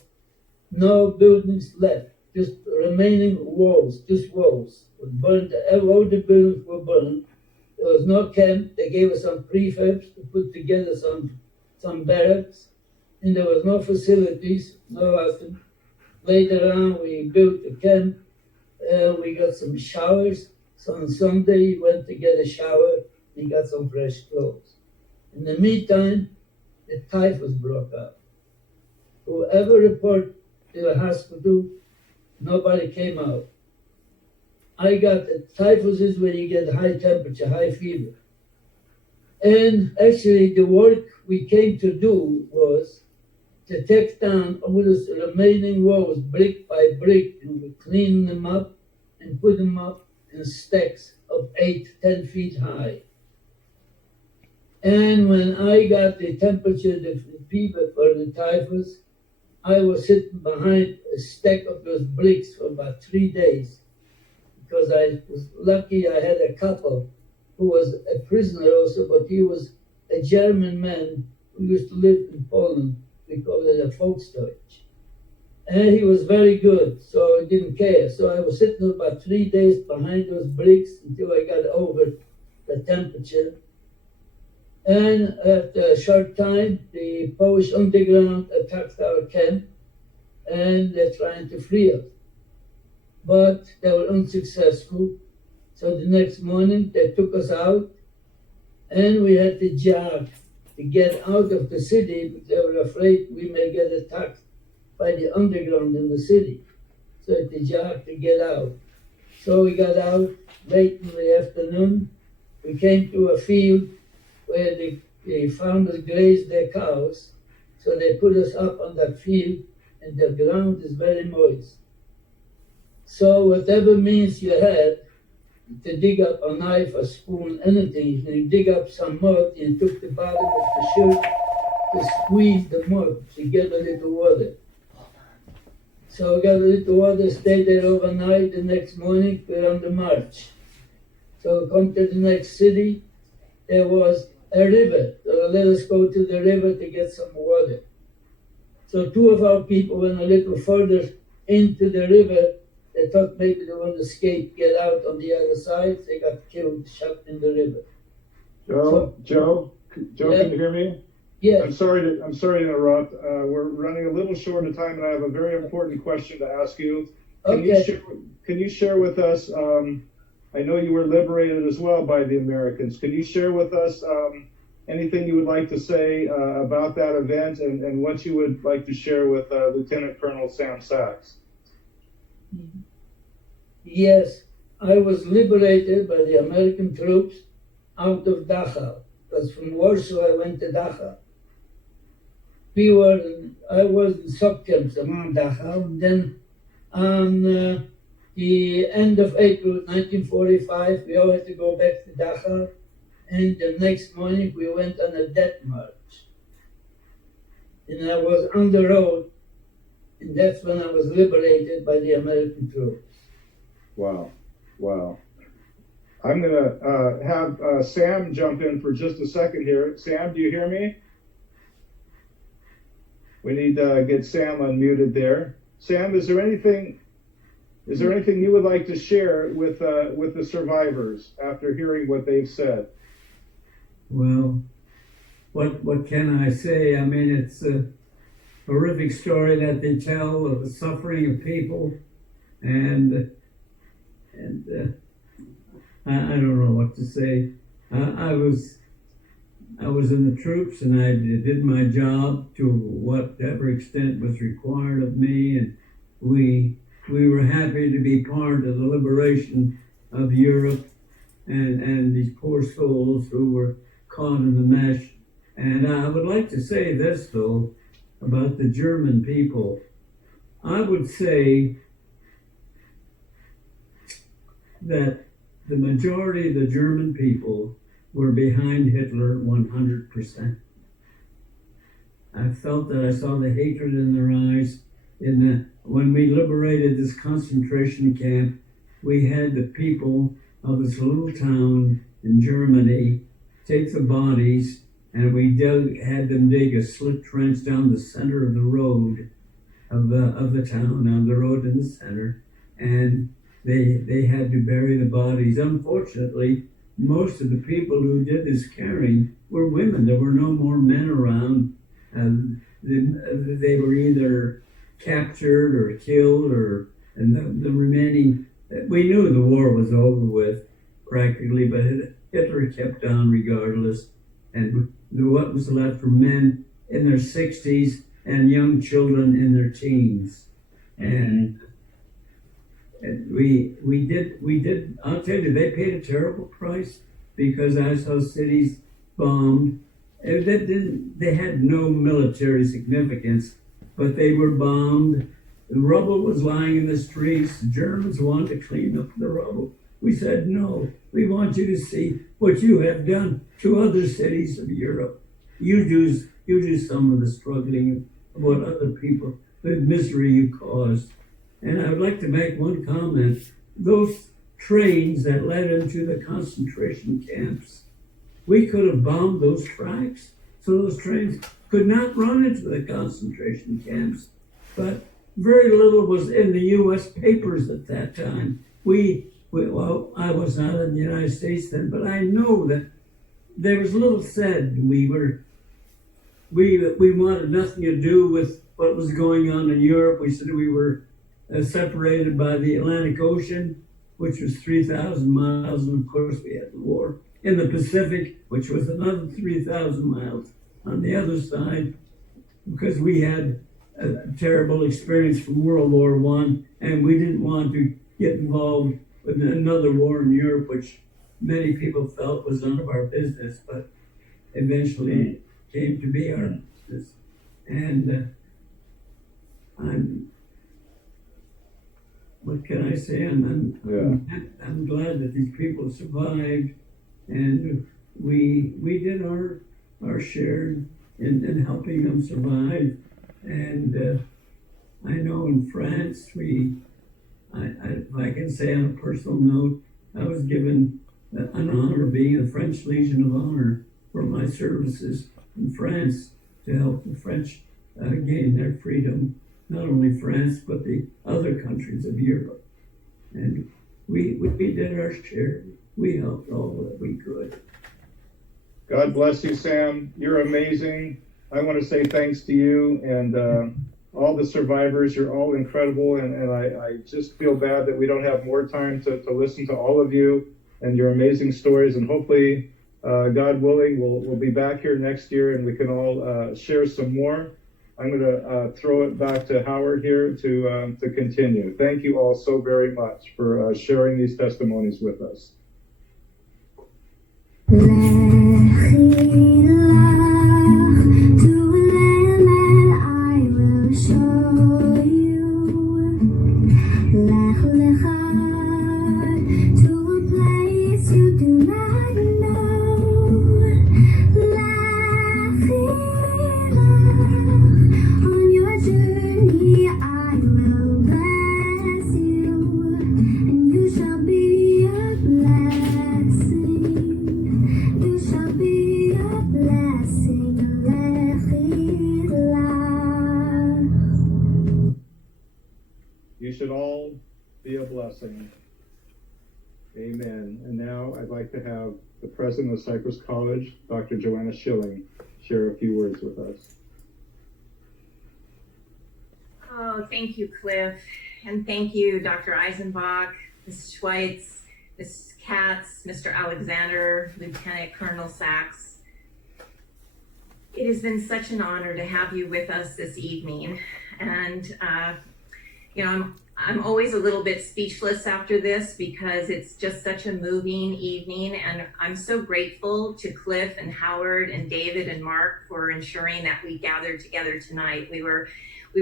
no buildings left, just remaining walls, just walls. Burned, all the buildings were burned. There was no camp. They gave us some prefabs to put together some barracks, and there was no facilities, no nothing. Later on, we built a camp. We got some showers. So on Sunday, we went to get a shower and got some fresh clothes. In the meantime, the typhus broke out. Whoever reported to the hospital, nobody came out. I got the typhus is when you get high temperature, high fever. And actually the work we came to do was to take down all those remaining walls brick by brick, and we clean them up and put them up in stacks of 8-10 feet high. And when I got the temperature, the fever for the typhus, I was sitting behind a stack of those bricks for about 3 days, because I was lucky I had a couple who was a prisoner also, but he was a German man who used to live in Poland, We call it a Volksdeutsch. And he was very good, so I didn't care. So I was sitting about 3 days behind those bricks until I got over the temperature. And after a short time, the Polish underground attacked our camp, and they're trying to free us. But they were unsuccessful. So the next morning, they took us out, and we had to jog to get out of the city because they were afraid we may get attacked by the underground in the city. So we had to jog to get out. So we got out late in the afternoon. We came to a field where the farmers grazed their cows. So they put us up on that field, and the ground is very moist. So whatever means you had to dig up a knife, a spoon, anything, you dig up some mud and took the bottom of the shirt to squeeze the mud to get a little water. So we got a little water, stayed there overnight. The next morning we're on the march. So we come to the next city. There was a river. So they let us go to the river to get some water. So two of our people went a little further into the river. They thought maybe they would escape, get out on the other side. They got killed, shot in the river. Joe, Yeah. can you hear me? Yeah. I'm sorry to interrupt. We're running a little short of time, and I have a very important question to ask you. Can you share with us? I know you were liberated as well by the Americans. Can you share with us anything you would like to say about that event, and what you would like to share with Lieutenant Colonel Sam Sachs? Yes, I was liberated by the American troops out of Dachau. Because from Warsaw I went to Dachau. I was in sub-camps around Dachau, and then on the end of April 1945, we all had to go back to Dachau, and the next morning we went on a death march. And I was on the road, and that's when I was liberated by the American troops. Wow. I'm going to have Sam jump in for just a second here. Sam, do you hear me? We need to get Sam unmuted there. Sam, is there anything you would like to share with the survivors after hearing what they've said? Well, what can I say? I mean, it's a horrific story that they tell of the suffering of people, and I don't know what to say. I was in the troops, and I did my job to whatever extent was required of me, and we were happy to be part of the liberation of Europe and these poor souls who were caught in the mesh. And I would like to say this, though, about the German people. I would say that the majority of the German people were behind Hitler 100%. I felt that I saw the hatred in their eyes. When we liberated this concentration camp, we had the people of this little town in Germany take the bodies, and we had them dig a slit trench down the center of the road of the town, on the road in the center, and they had to bury the bodies. Unfortunately, most of the people who did this carrying were women. There were no more men around. They were either captured or killed, and the remaining. We knew the war was over with practically, but Hitler kept on regardless. And what was left were men in their 60s and young children in their teens. And we did. I'll tell you, they paid a terrible price, because I saw cities bombed. They had no military significance, but they were bombed. The rubble was lying in the streets. The Germans wanted to clean up the rubble. We said, no, we want you to see what you have done to other cities of Europe. You do some of the struggling of what other people, the misery you caused. And I would like to make one comment. Those trains that led into the concentration camps, we could have bombed those tracks. So those trains could not run into the concentration camps. But very little was in the U.S. papers at that time. Well, I was not in the United States then, but I know that there was little said. We wanted nothing to do with what was going on in Europe. We said we were separated by the Atlantic Ocean, which was 3,000 miles, and of course we had the war in the Pacific, which was another 3,000 miles on the other side, because we had a terrible experience from World War I, and we didn't want to get involved with another war in Europe, which many people felt was none of our business, but eventually came to be our business. And what can I say? I'm glad that these people survived, and we did our share in helping them survive. And I know in France, if I can say on a personal note, I was given an honor of being a French Legion of Honor for my services in France to help the French gain their freedom, not only France, but the other countries of Europe. And we did our share. We helped all that we could. God bless you, Sam. You're amazing. I want to say thanks to you and all the survivors. You're all incredible, and I just feel bad that we don't have more time to listen to all of you and your amazing stories. And hopefully, God willing, we'll be back here next year and we can all share some more. I'm going to throw it back to Howard here to continue. Thank you all so very much for sharing these testimonies with us. You should all be a blessing. Amen. And now I'd like to have the president of Cypress College, Dr. Joanna Schilling, share a few words with us. Oh, thank you, Cliff. And thank you, Dr. Eisenbach, Mrs. Schweitz, Mrs. Katz, Mr. Alexander, Lieutenant Colonel Sachs. It has been such an honor to have you with us this evening. And, I'm always a little bit speechless after this because it's just such a moving evening. And I'm so grateful to Cliff and Howard and David and Mark for ensuring that we gathered together tonight. We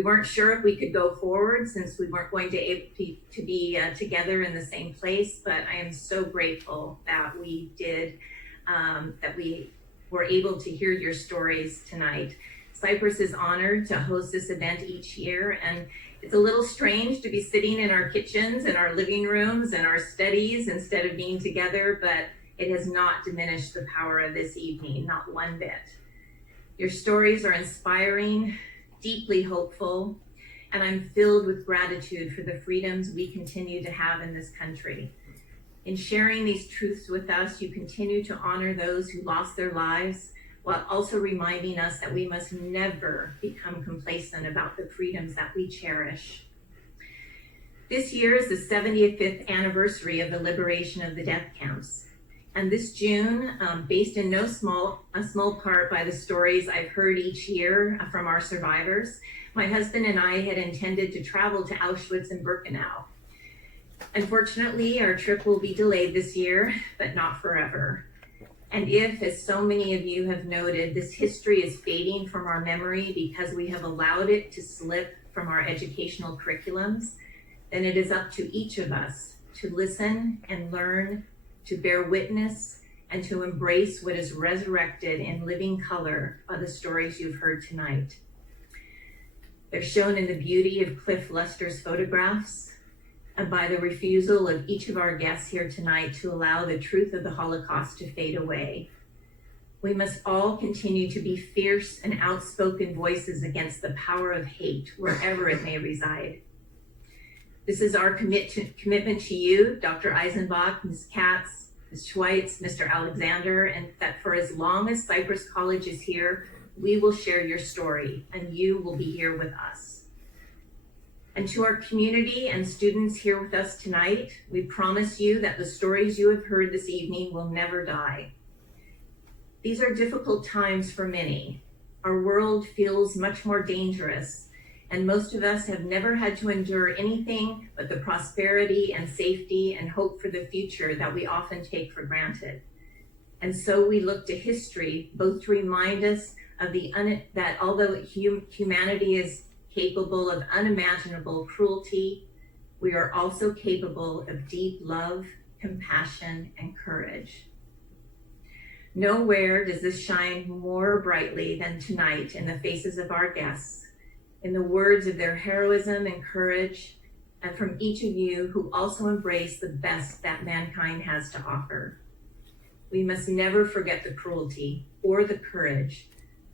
weren't sure if we could go forward since we weren't going to be together in the same place, but I am so grateful that we did, that we were able to hear your stories tonight. Cypress is honored to host this event each year, and it's a little strange to be sitting in our kitchens and our living rooms and our studies instead of being together, but it has not diminished the power of this evening, not one bit. Your stories are inspiring, deeply hopeful, and I'm filled with gratitude for the freedoms we continue to have in this country. In sharing these truths with us, you continue to honor those who lost their lives, while also reminding us that we must never become complacent about the freedoms that we cherish. This year is the 75th anniversary of the liberation of the death camps. And this June, based in a small part by the stories I've heard each year from our survivors, my husband and I had intended to travel to Auschwitz and Birkenau. Unfortunately, our trip will be delayed this year, but not forever. And if, as so many of you have noted, this history is fading from our memory because we have allowed it to slip from our educational curriculums, then it is up to each of us to listen and learn, to bear witness, and to embrace what is resurrected in living color by the stories you've heard tonight. They're shown in the beauty of Cliff Lester's photographs, and by the refusal of each of our guests here tonight to allow the truth of the Holocaust to fade away. We must all continue to be fierce and outspoken voices against the power of hate, wherever it may reside. This is our commitment to you, Dr. Eisenbach, Ms. Katz, Ms. Schweitz, Mr. Alexander, and that for as long as Cypress College is here, we will share your story and you will be here with us. And to our community and students here with us tonight, we promise you that the stories you have heard this evening will never die. These are difficult times for many. Our world feels much more dangerous, and most of us have never had to endure anything but the prosperity and safety and hope for the future that we often take for granted. And so we look to history, both to remind us of that although humanity is capable of unimaginable cruelty, we are also capable of deep love, compassion, and courage. Nowhere does this shine more brightly than tonight in the faces of our guests, in the words of their heroism and courage, and from each of you who also embrace the best that mankind has to offer. We must never forget the cruelty or the courage,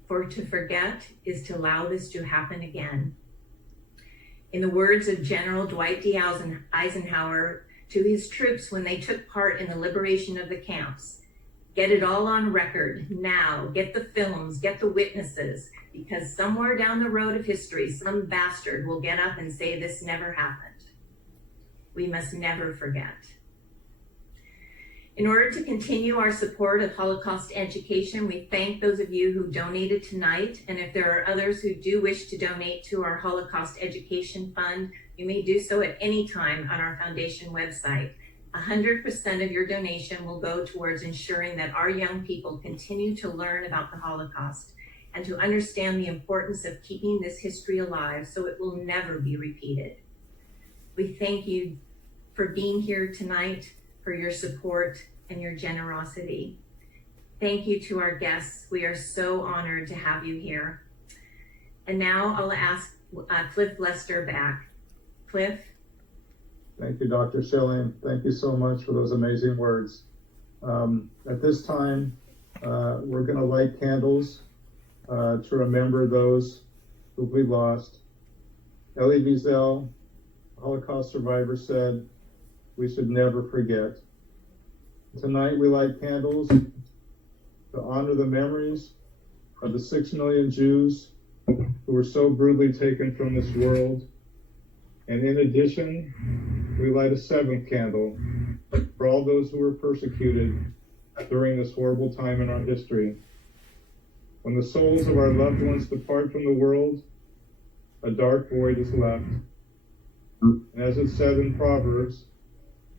for to forget is to allow this to happen again. In the words of General Dwight D. Eisenhower to his troops when they took part in the liberation of the camps, get it all on record now, get the films, get the witnesses, because somewhere down the road of history, some bastard will get up and say this never happened. We must never forget. In order to continue our support of Holocaust education, we thank those of you who donated tonight, and if there are others who do wish to donate to our Holocaust Education Fund, you may do so at any time on our foundation website. 100% of your donation will go towards ensuring that our young people continue to learn about the Holocaust and to understand the importance of keeping this history alive so it will never be repeated. We thank you for being here tonight, for your support and your generosity. Thank you to our guests. We are so honored to have you here. And now I'll ask Cliff Lester back. Cliff? Thank you, Dr. Schilling. Thank you so much for those amazing words. At this time, we're going to light candles to remember those who we lost. Elie Wiesel, Holocaust survivor, said, "We should never forget." Tonight we light candles to honor the memories of the 6 million Jews who were so brutally taken from this world. And in addition, we light a 7th candle for all those who were persecuted during this horrible time in our history. When the souls of our loved ones depart from the world, a dark void is left. And as it said in Proverbs,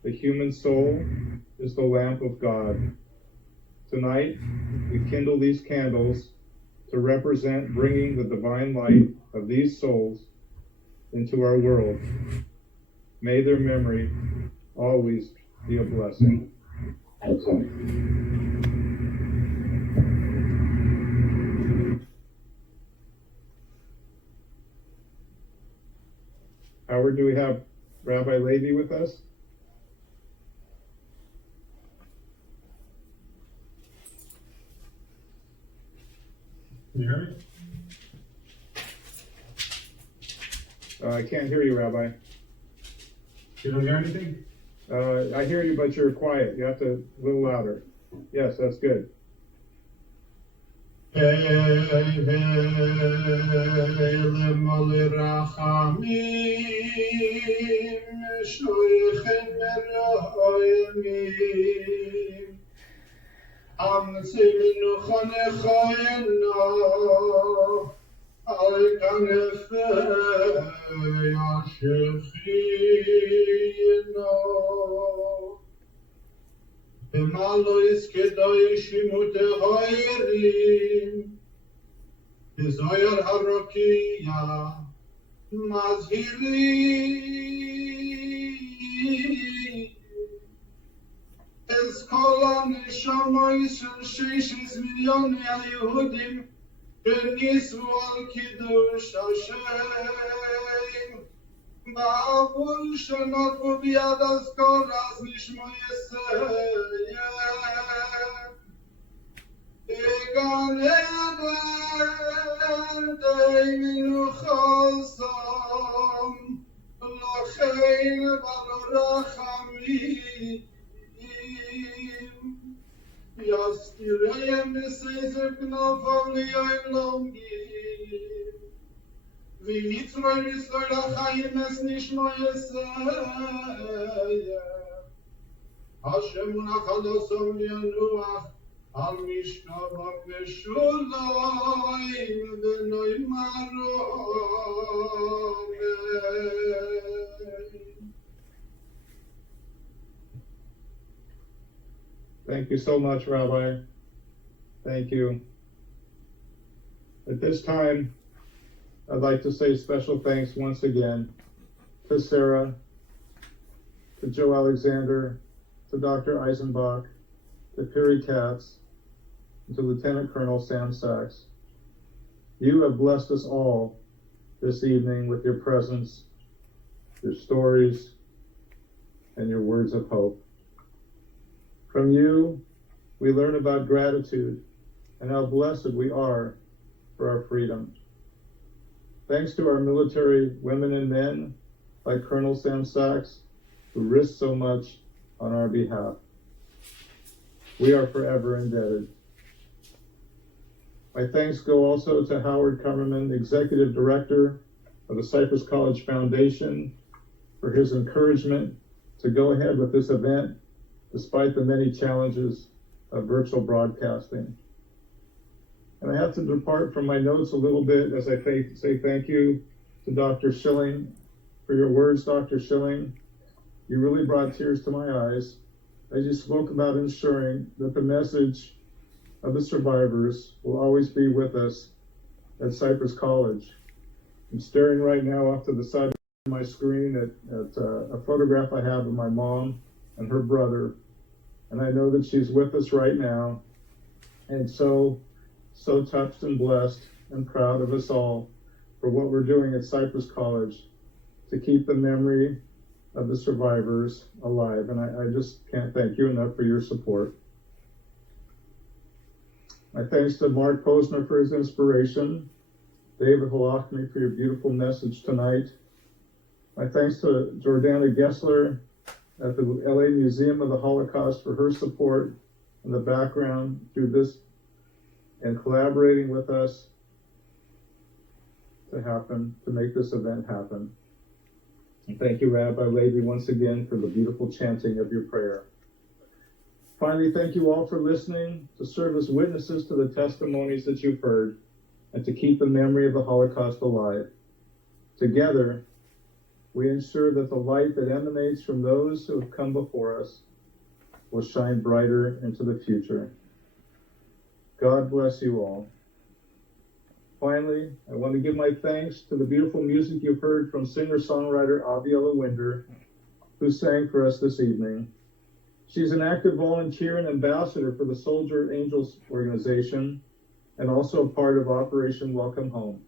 the human soul is the lamp of God. Tonight, we kindle these candles to represent bringing the divine light of these souls into our world. May their memory always be a blessing. Howard, do we have Rabbi Levi with us? Can you hear me? I can't hear you, Rabbi. You don't hear anything? I hear you, but you're quiet. You have to a little louder. Yes, that's good. Bemalois kedai shimut ha'erim Bezoyar harakiya mazhiri Es kol ha'neshamois shel 6 million ha'yehudim Benisvu al kiddush Hashem Ba'avul shenotvu biyad azkor az nishmo yeseyem eder deiminu chosam lochein barorachamim yaskirayim b'sefer k'nofav liyoim lomim v'yitzroy v'yitzroy lachayim es nishmo yesayim Hashem unachalosom lianuach al mishkavam meshulayim v'noy marom. Thank you so much, Rabbi. Thank you. At this time, I'd like to say special thanks once again to Sarah, to Joe Alexander, to Dr. Eisenbach, to Perry Katz, and to Lieutenant Colonel Sam Sachs. You have blessed us all this evening with your presence, your stories, and your words of hope. From you, we learn about gratitude and how blessed we are for our freedom. Thanks to our military women and men, like Colonel Sam Sachs, who risked so much on our behalf. We are forever indebted. My thanks go also to Howard Kummerman, Executive Director of the Cypress College Foundation, for his encouragement to go ahead with this event despite the many challenges of virtual broadcasting. And I have to depart from my notes a little bit as I say thank you to Dr. Schilling for your words, Dr. Schilling. You really brought tears to my eyes as you spoke about ensuring that the message of the survivors will always be with us at Cypress College. I'm staring right now off to the side of my screen at a photograph I have of my mom and her brother, and I know that she's with us right now, and so touched and blessed and proud of us all for what we're doing at Cypress College to keep the memory of the survivors alive. And I just can't thank you enough for your support. My thanks to Mark Posner for his inspiration, David Halachny for your beautiful message tonight. My thanks to Jordana Gessler at the LA Museum of the Holocaust for her support in the background through this and collaborating with us to make this event happen. And thank you, Rabbi Levy, once again for the beautiful chanting of your prayer. Finally, thank you all for listening, to serve as witnesses to the testimonies that you've heard, and to keep the memory of the Holocaust alive. Together, we ensure that the light that emanates from those who have come before us will shine brighter into the future. God bless you all. Finally, I want to give my thanks to the beautiful music you've heard from singer-songwriter Aviela Winder, who sang for us this evening. She's an active volunteer and ambassador for the Soldier Angels organization and also a part of Operation Welcome Home.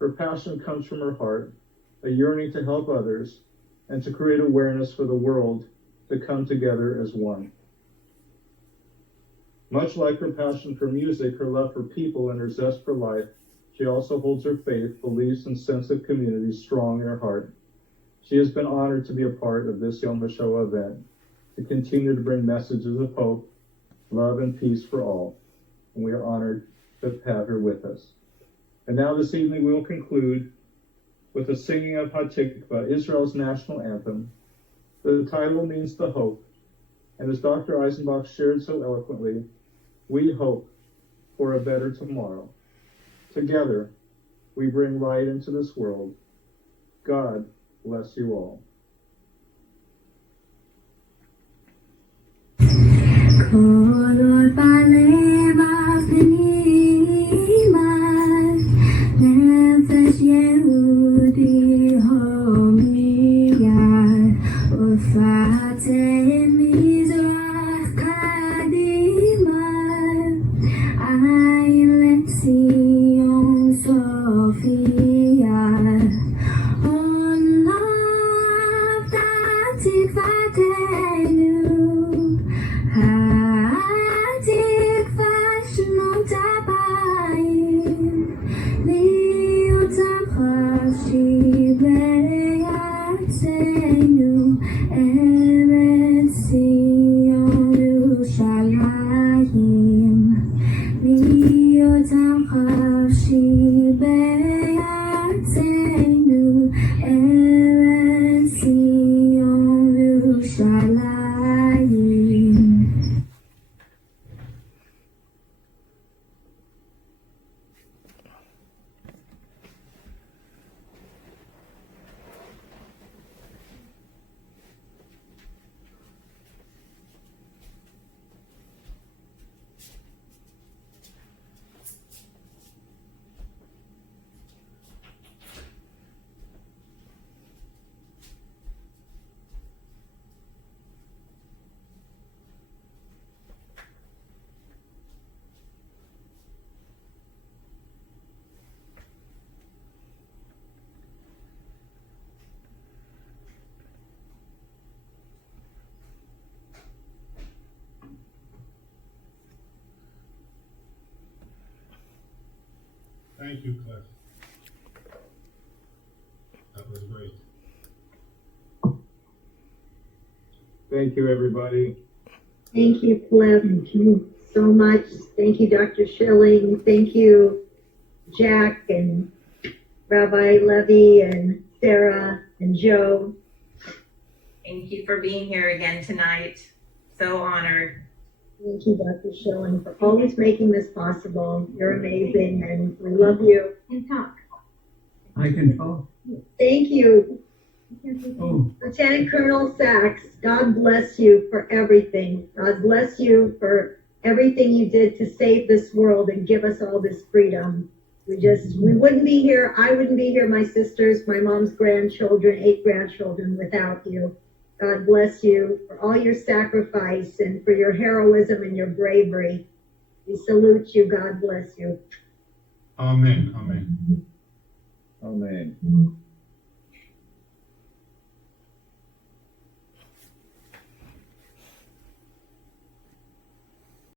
Her passion comes from her heart, a yearning to help others and to create awareness for the world to come together as one. Much like her passion for music, her love for people, and her zest for life, she also holds her faith, beliefs, and sense of community strong in her heart. She has been honored to be a part of this Yom Hashoah event, to continue to bring messages of hope, love, and peace for all. And we are honored to have her with us. And now this evening we will conclude with the singing of Hatikva, Israel's national anthem. The title means the hope. And as Dr. Eisenbach shared so eloquently, we hope for a better tomorrow. Together, we bring light into this world. God bless you all. Fatenu, Thank you, Cliff. That was great. Thank you, everybody. Thank you, Cliff. Thank you so much. Thank you, Dr. Schilling. Thank you, Jack and Rabbi Levy and Sarah and Joe. Thank you for being here again tonight. So honored. Thank you, Dr. Schilling, for always making this possible. You're amazing and we love you. And talk. I can talk. Thank you. Oh, Lieutenant Colonel Sachs, God bless you for everything. God bless you for everything you did to save this world and give us all this freedom. We wouldn't be here. I wouldn't be here. My sisters, my mom's grandchildren, 8 grandchildren without you. God bless you for all your sacrifice and for your heroism and your bravery. We salute you. God bless you. Amen. Amen. Amen.